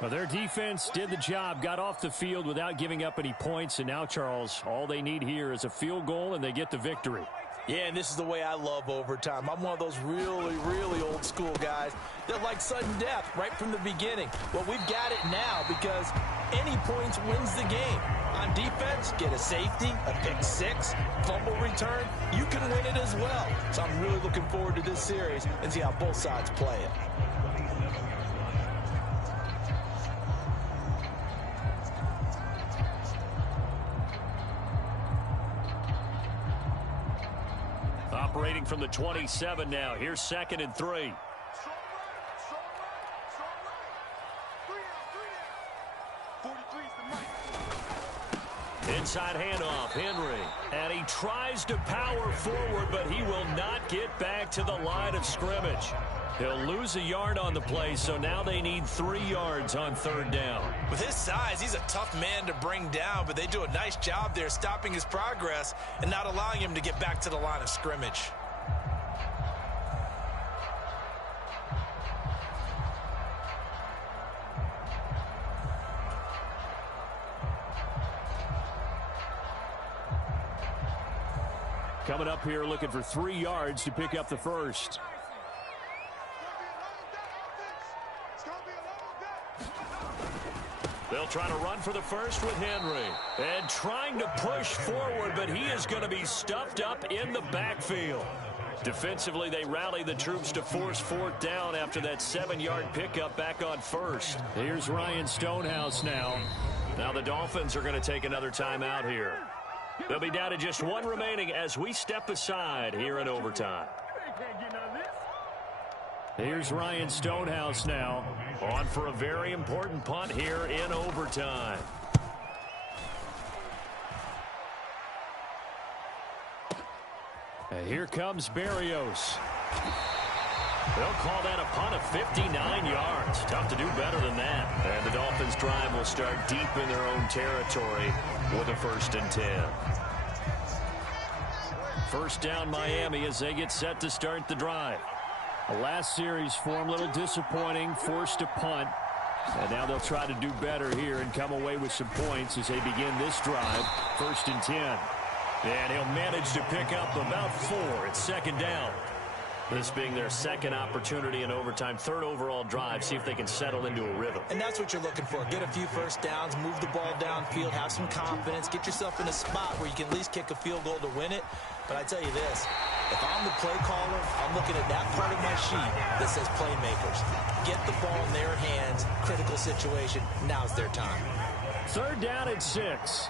Well, their defense did the job, got off the field without giving up any points. And now, Charles, all they need here is a field goal, and they get the victory. Yeah, and this is the way I love overtime. I'm one of those really, really old school guys that like sudden death right from the beginning. Well, we've got it now because any points wins the game. On defense, get a safety, a pick 6, fumble return, you can win it as well. So I'm really looking forward to this series and see how both sides play it. Operating from the 27 now. Here's 2nd and 3. inside handoff. Henry. And he tries to power forward, but he will not get back to the line of scrimmage. He'll lose a yard on the play, so now they need 3 yards on 3rd down. With his size, he's a tough man to bring down, but they do a nice job there stopping his progress and not allowing him to get back to the line of scrimmage. Coming up here looking for 3 yards to pick up the first. They'll try to run for the first with Henry. And trying to push forward, but he is going to be stuffed up in the backfield. Defensively, they rally the troops to force 4th down after that 7-yard pickup back on 1st. Here's Ryan Stonehouse now. Now the Dolphins are going to take another timeout here. They'll be down to just 1 remaining as we step aside here in overtime. Here's Ryan Stonehouse now. On for a very important punt here in overtime. And here comes Berrios. They'll call that a punt of 59 yards. Tough to do better than that. And the Dolphins' drive will start deep in their own territory with a 1st and 10. 1st down Miami as they get set to start the drive. The last series for them, a little disappointing, forced to punt. And now they'll try to do better here and come away with some points as they begin this drive. 1st and 10. And he'll manage to pick up about 4 at 2nd down. This being their 2nd opportunity in overtime, 3rd overall drive, see if they can settle into a rhythm. And that's what you're looking for. Get a few 1st downs, move the ball downfield, have some confidence, get yourself in a spot where you can at least kick a field goal to win it. But I tell you this, if I'm the play caller, I'm looking at that part of my sheet that says playmakers. Get the ball in their hands, critical situation, now's their time. 3rd down and 6.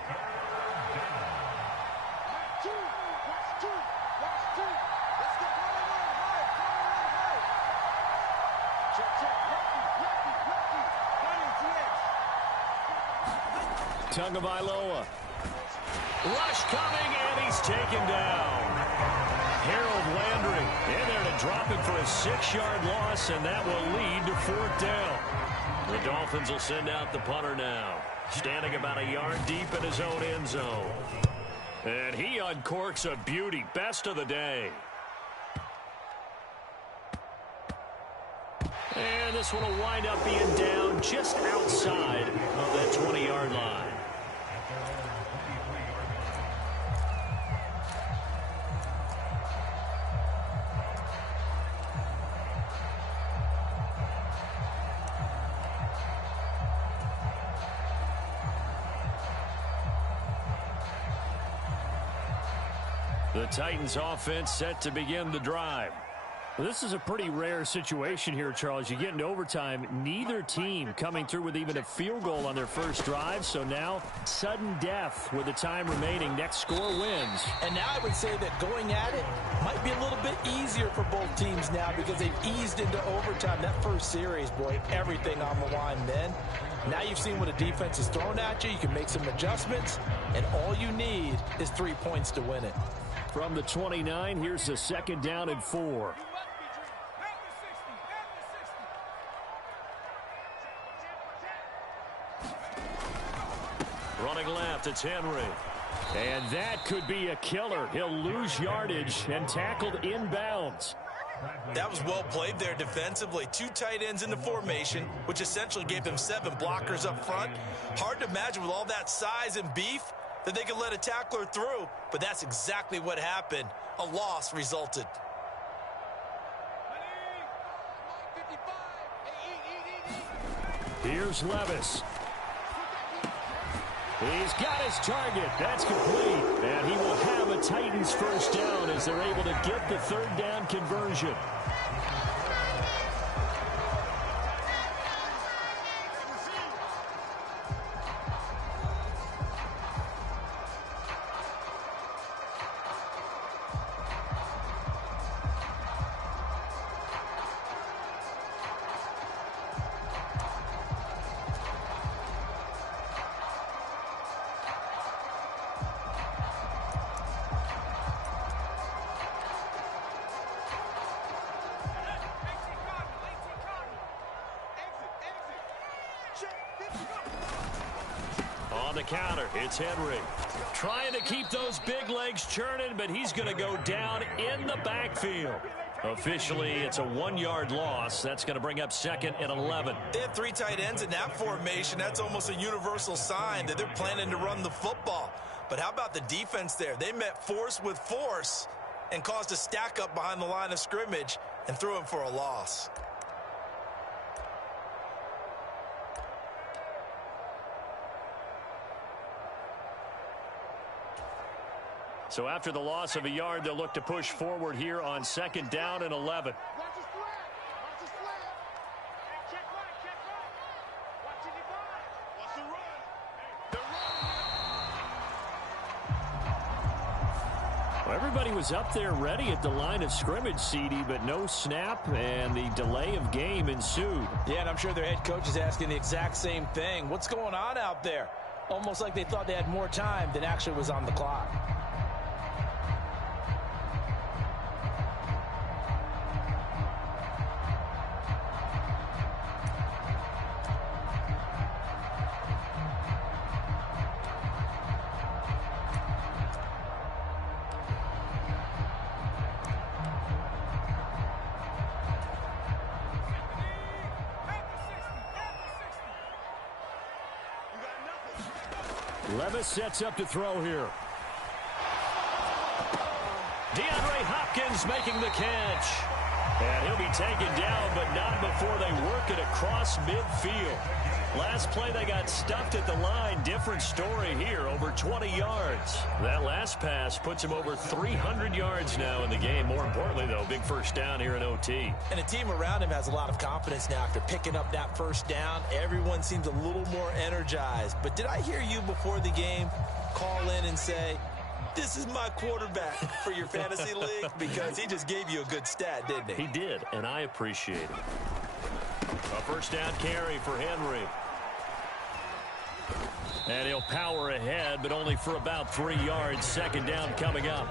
Tagovailoa. Rush coming, and he's taken down. Harold Landry in there to drop him for a 6-yard loss, and that will lead to 4th down. The Dolphins will send out the punter now, standing about a yard deep in his own end zone. And he uncorks a beauty. Best of the day. And this one will wind up being down just outside of that 20-yard line. The Titans offense set to begin the drive. Well, this is a pretty rare situation here, Charles. You get into overtime, neither team coming through with even a field goal on their first drive. So now, sudden death with the time remaining. Next score wins. And now I would say that going at it might be a little bit easier for both teams now because they've eased into overtime. That first series, boy, everything on the line then. Now you've seen what a defense is thrown at you. You can make some adjustments, and all you need is 3 points to win it. From the 29, here's the 2nd down and 4. Running left, it's Henry. And that could be a killer. He'll lose yardage and tackled inbounds. That was well played there defensively. 2 tight ends in the formation, which essentially gave them 7 blockers up front. Hard to imagine with all that size and beef that they could let a tackler through, but that's exactly what happened. A loss resulted. Here's Levis. He's got his target. That's complete. And he will have a Titans first down as they're able to get the 3rd down conversion. on the counter. It's Henry. Trying to keep those big legs churning, but he's going to go down in the backfield. Officially, it's a 1-yard loss. That's going to bring up 2nd and 11. They have 3 tight ends in that formation. That's almost a universal sign that they're planning to run the football. But how about the defense there? They met force with force and caused a stack up behind the line of scrimmage and threw him for a loss. So after the loss of a yard, they'll look to push forward here on 2nd down and 11. Watch his flat. Watch his flat. Hey, check right, check right. Watch it, watch the run. They're running. Well, everybody was up there ready at the line of scrimmage, CD, but no snap, and the delay of game ensued. Yeah, and I'm sure their head coach is asking the exact same thing. What's going on out there? Almost like they thought they had more time than actually was on the clock. Levis sets up to throw here. DeAndre Hopkins making the catch. And he'll be taken down, but not before they work it across midfield. Last play, they got stuffed at the line. Different story here, over 20 yards. That last pass puts him over 300 yards now in the game. More importantly, though, big first down here in OT. And the team around him has a lot of confidence now after picking up that first down. Everyone seems a little more energized. But did I hear you before the game call in and say, this is my quarterback for your fantasy league? Because he just gave you a good stat, didn't he? He did, and I appreciate it. A first down carry for Henry. And he'll power ahead, but only for about 3 yards. 2nd down coming up.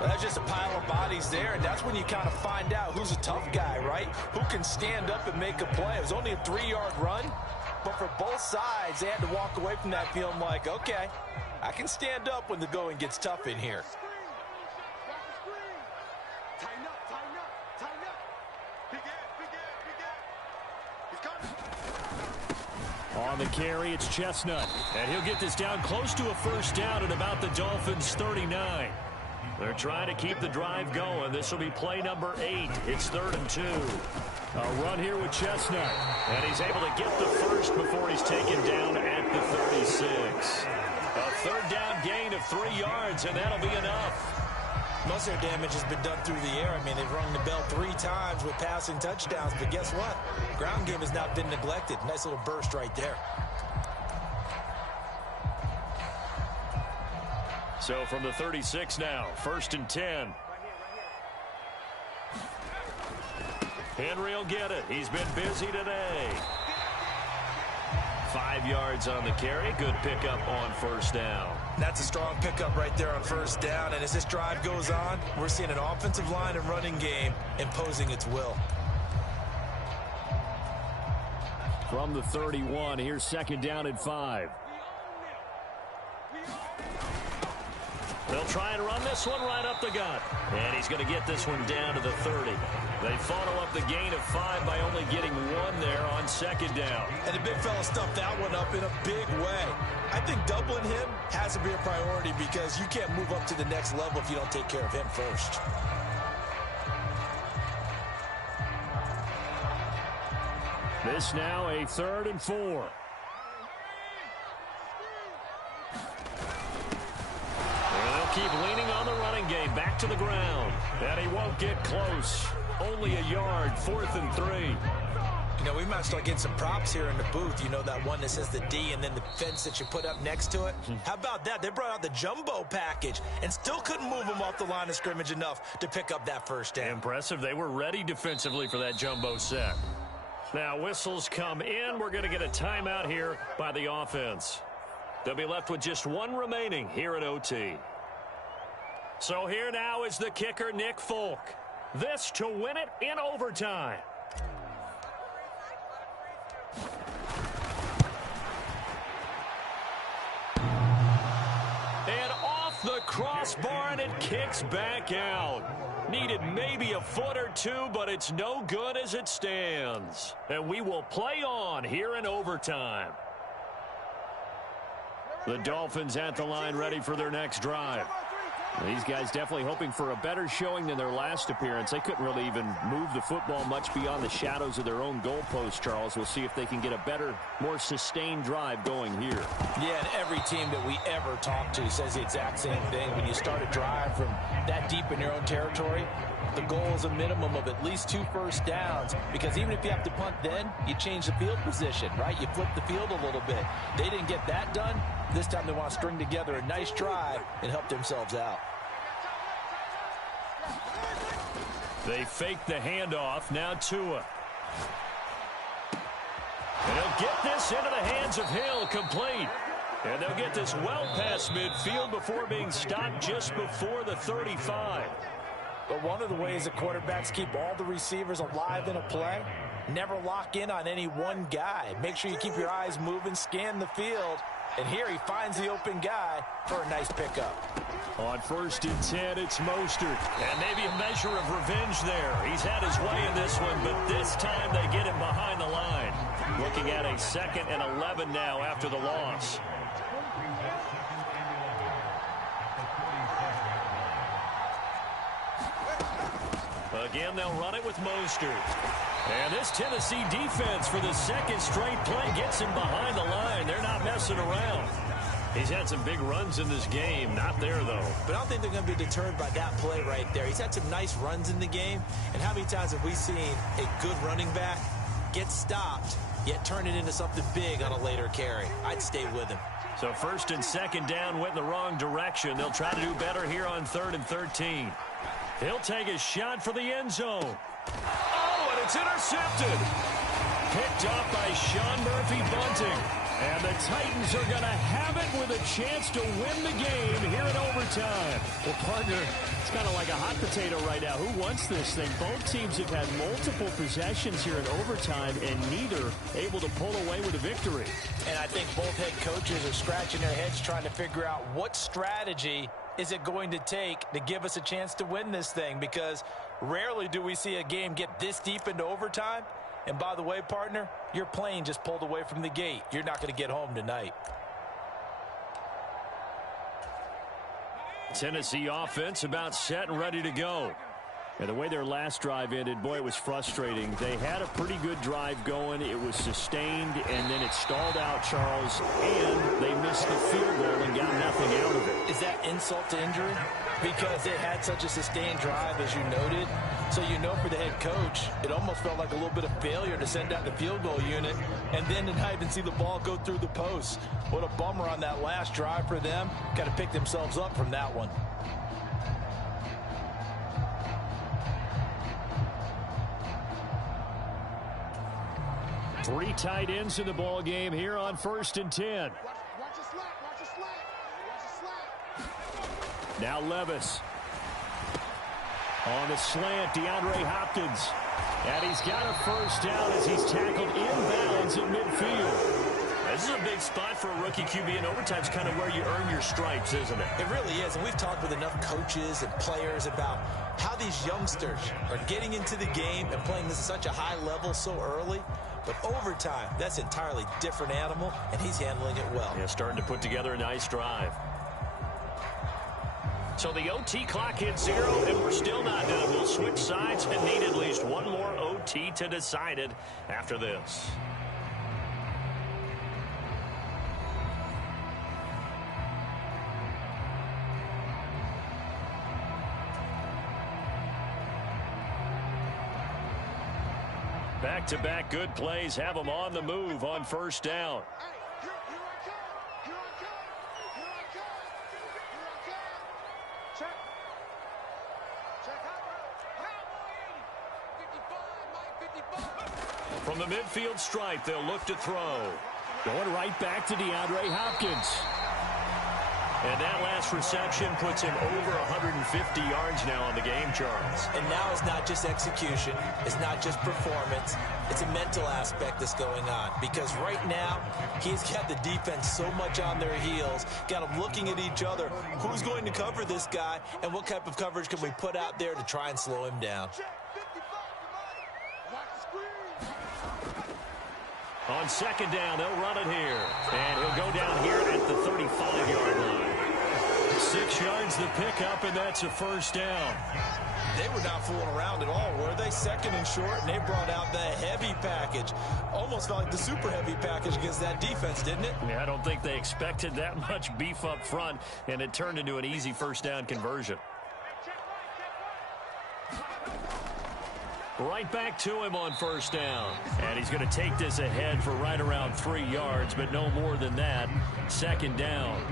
Well, that's just a pile of bodies there, and that's when you kind of find out who's a tough guy, right? Who can stand up and make a play. It was only a 3-yard run, but for both sides, they had to walk away from that feeling like, okay, I can stand up when the going gets tough in here. Watch the screen. Tighten up, tighten up, tighten up. Big Ed, big Ed, big Ed. He's coming. On the carry, it's Chestnut. And he'll get this down close to a first down at about the Dolphins' 39. They're trying to keep the drive going. This will be play number 8. It's 3rd and 2. A run here with Chestnut. And he's able to get the first before he's taken down at the 36. A 3rd down gain of 3 yards, and that'll be enough. Most of their damage has been done through the air. I mean, they've rung the bell 3 times with passing touchdowns, but guess what? Ground game has not been neglected. Nice little burst right there. So from the 36 now, 1st and 10. Henry will get it. He's been busy today. 5 yards on the carry. Good pickup on 1st down. That's a strong pickup right there on 1st down. And as this drive goes on, we're seeing an offensive line and running game imposing its will. From the 31, here's 2nd down and 5. They'll try and run this one right up the gut. And he's going to get this one down to the 30. They follow up the gain of 5 by only getting 1 there on 2nd down. And the big fella stuffed that one up in a big way. I think doubling him has to be a priority because you can't move up to the next level if you don't take care of him first. This now a 3rd and 4. Keep leaning on the running game. Back to the ground. And he won't get close. Only a yard. 4th and 3. You know, we might start getting some props here in the booth. You know, that one that says the D and then the fence that you put up next to it. How about that? They brought out the jumbo package and still couldn't move him off the line of scrimmage enough to pick up that first down. Impressive. They were ready defensively for that jumbo set. Now whistles come in. We're going to get a timeout here by the offense. They'll be left with just 1 remaining here at OT. So here now is the kicker, Nick Folk. This to win it in overtime. crossbar, and it kicks back out. Needed maybe a foot or two, but it's no good as it stands. And we will play on here in overtime. The Dolphins at the line, ready for their next drive. These guys definitely hoping for a better showing than their last appearance. They couldn't really even move the football much beyond the shadows of their own goalpost, Charles. We'll see if they can get a better, more sustained drive going here. Yeah, and every team that we ever talk to says the exact same thing. When you start a drive from that deep in your own territory, the goal is a minimum of at least 2 first downs, because even if you have to punt then, you change the field position, right? You flip the field a little bit. They didn't get that done. This time they want to string together a nice drive and help themselves out. They fake the handoff. Now Tua. And he'll get this into the hands of Hill, complete. And they'll get this well past midfield before being stopped just before the 35. But one of the ways the quarterbacks keep all the receivers alive in a play, never lock in on any one guy. Make sure you keep your eyes moving, scan the field. And here he finds the open guy for a nice pickup. On 1st and 10, it's Mostert. And maybe a measure of revenge there. He's had his way in this one, but this time they get him behind the line. Looking at a 2nd and 11 now after the loss. Again, they'll run it with Mostert. And this Tennessee defense for the 2nd straight play gets him behind the line. They're not messing around. He's had some big runs in this game. Not there, though. But I don't think they're going to be deterred by that play right there. He's had some nice runs in the game. And how many times have we seen a good running back get stopped, yet turn it into something big on a later carry? I'd stay with him. So 1st and 2nd down went in the wrong direction. They'll try to do better here on 3rd and 13. He'll take a shot for the end zone. Oh, and it's intercepted. Picked up by Sean Murphy-Bunting. And the Titans are going to have it with a chance to win the game here in overtime. Well, partner, it's kind of like a hot potato right now. Who wants this thing? Both teams have had multiple possessions here in overtime, and neither able to pull away with a victory. And I think both head coaches are scratching their heads trying to figure out what strategy is it going to take to give us a chance to win this thing, because rarely do we see a game get this deep into overtime. And by the way, partner, your plane just pulled away from the gate. You're not going to get home tonight. Tennessee offense about set and ready to go. And the way their last drive ended, boy, it was frustrating. They had a pretty good drive going. It was sustained, and then it stalled out, Charles, and they missed the field goal and got nothing out of it. Is that insult to injury? Because they had such a sustained drive, as you noted. So you know for the head coach, it almost felt like a little bit of failure to send out the field goal unit and then to not even see the ball go through the post. What a bummer on that last drive for them. Got to pick themselves up from that one. Three tight ends in the ball game here on 1st and 10. Watch a slap, watch a slap, watch a slap. Now Levis. On the slant, DeAndre Hopkins. And he's got a first down as he's tackled inbounds at midfield. This is a big spot for a rookie QB, and overtime's kind of where you earn your stripes, isn't it? It really is, and we've talked with enough coaches and players about how these youngsters are getting into the game and playing this at such a high level so early. But overtime, that's an entirely different animal, and he's handling it well. Yeah, starting to put together a nice drive. So the OT clock hits 0, and we're still not done. We'll switch sides and need at least one more OT to decide it after this. Back-to-back good plays have them on the move on first down. Hey, here I come, here I come, here I come, here I come. Check. Check out. 55, Mike, 55. From the midfield stripe, they'll look to throw. Going right back to DeAndre Hopkins. And that last reception puts him over 150 yards now on the game, Charles. And now it's not just execution. It's not just performance. It's a mental aspect that's going on. Because right now, he's got the defense so much on their heels, got them looking at each other. Who's going to cover this guy, and what type of coverage can we put out there to try and slow him down? On second down, they'll run it here. And he'll go down here at the 35-yard line. 6 yards the pickup, and that's a first down. They were not fooling around at all, were they? Second and short, and they brought out the heavy package. Almost felt like the super heavy package against that defense, didn't it? Yeah, I don't think they expected that much beef up front, and it turned into an easy first down conversion. Right back to him on first down. And he's going to take this ahead for right around 3 yards, but no more than that. Second down.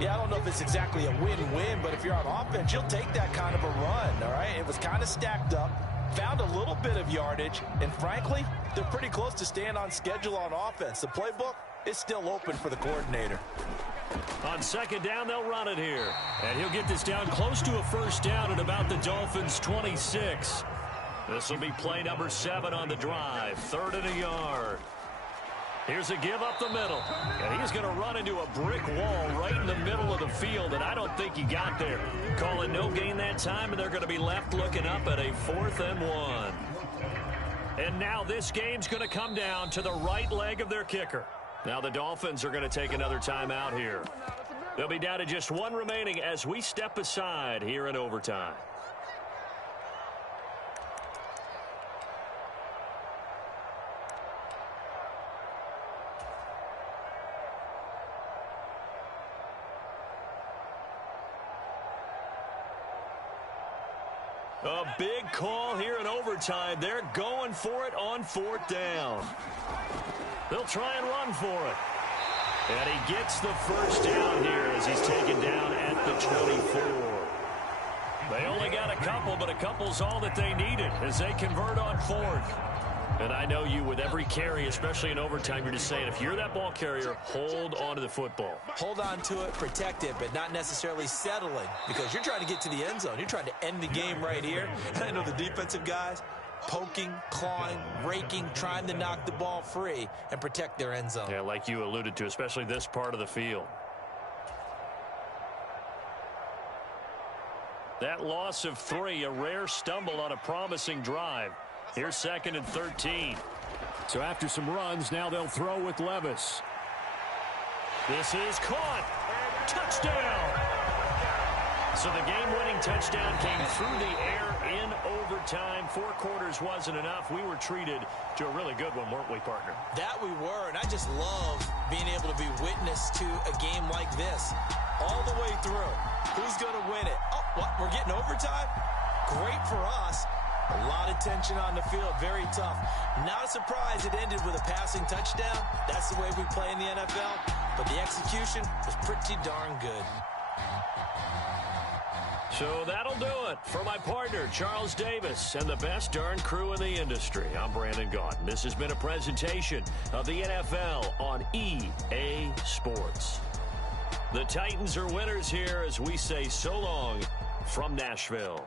Yeah, I don't know if it's exactly a win-win, but if you're on offense, you'll take that kind of a run, all right? It was kind of stacked up, found a little bit of yardage, and frankly, they're pretty close to staying on schedule on offense. The playbook is still open for the coordinator. On second down, they'll run it here. And he'll get this down close to a first down at about the Dolphins' 26. This will be play number 7 on the drive. 3rd and a yard. Here's a give up the middle. And he's going to run into a brick wall right in the middle of the field, and I don't think he got there. Calling no gain that time, and they're going to be left looking up at a 4th and 1. And now this game's going to come down to the right leg of their kicker. Now the Dolphins are going to take another timeout here. They'll be down to just 1 remaining as we step aside here in overtime. A big call here in overtime. They're going for it on 4th down. They'll try and run for it. And he gets the first down here as he's taken down at the 24. They only got a couple, but a couple's all that they needed as they convert on 4th. And I know you, with every carry, especially in overtime, you're just saying, if you're that ball carrier, hold on to the football. Hold on to it, protect it, but not necessarily settling, because you're trying to get to the end zone. You're trying to end the game right here. I know the defensive guys poking, clawing, raking, trying to knock the ball free and protect their end zone. Yeah, like you alluded to, especially this part of the field. That loss of 3, a rare stumble on a promising drive. Here's 2nd and 13. So after some runs, now they'll throw with Levis. This is caught. Touchdown. So the game-winning touchdown came through the air in overtime. 4 quarters wasn't enough. We were treated to a really good one, weren't we, partner? That we were, and I just love being able to be witness to a game like this all the way through. Who's going to win it? Oh, what? We're getting overtime? Great for us. A lot of tension on the field, very tough. Not a surprise it ended with a passing touchdown. That's the way we play in the NFL. But the execution was pretty darn good. So that'll do it for my partner, Charles Davis, and the best darn crew in the industry. I'm Brandon Gaudin. This has been a presentation of the NFL on EA Sports. The Titans are winners here as we say so long from Nashville.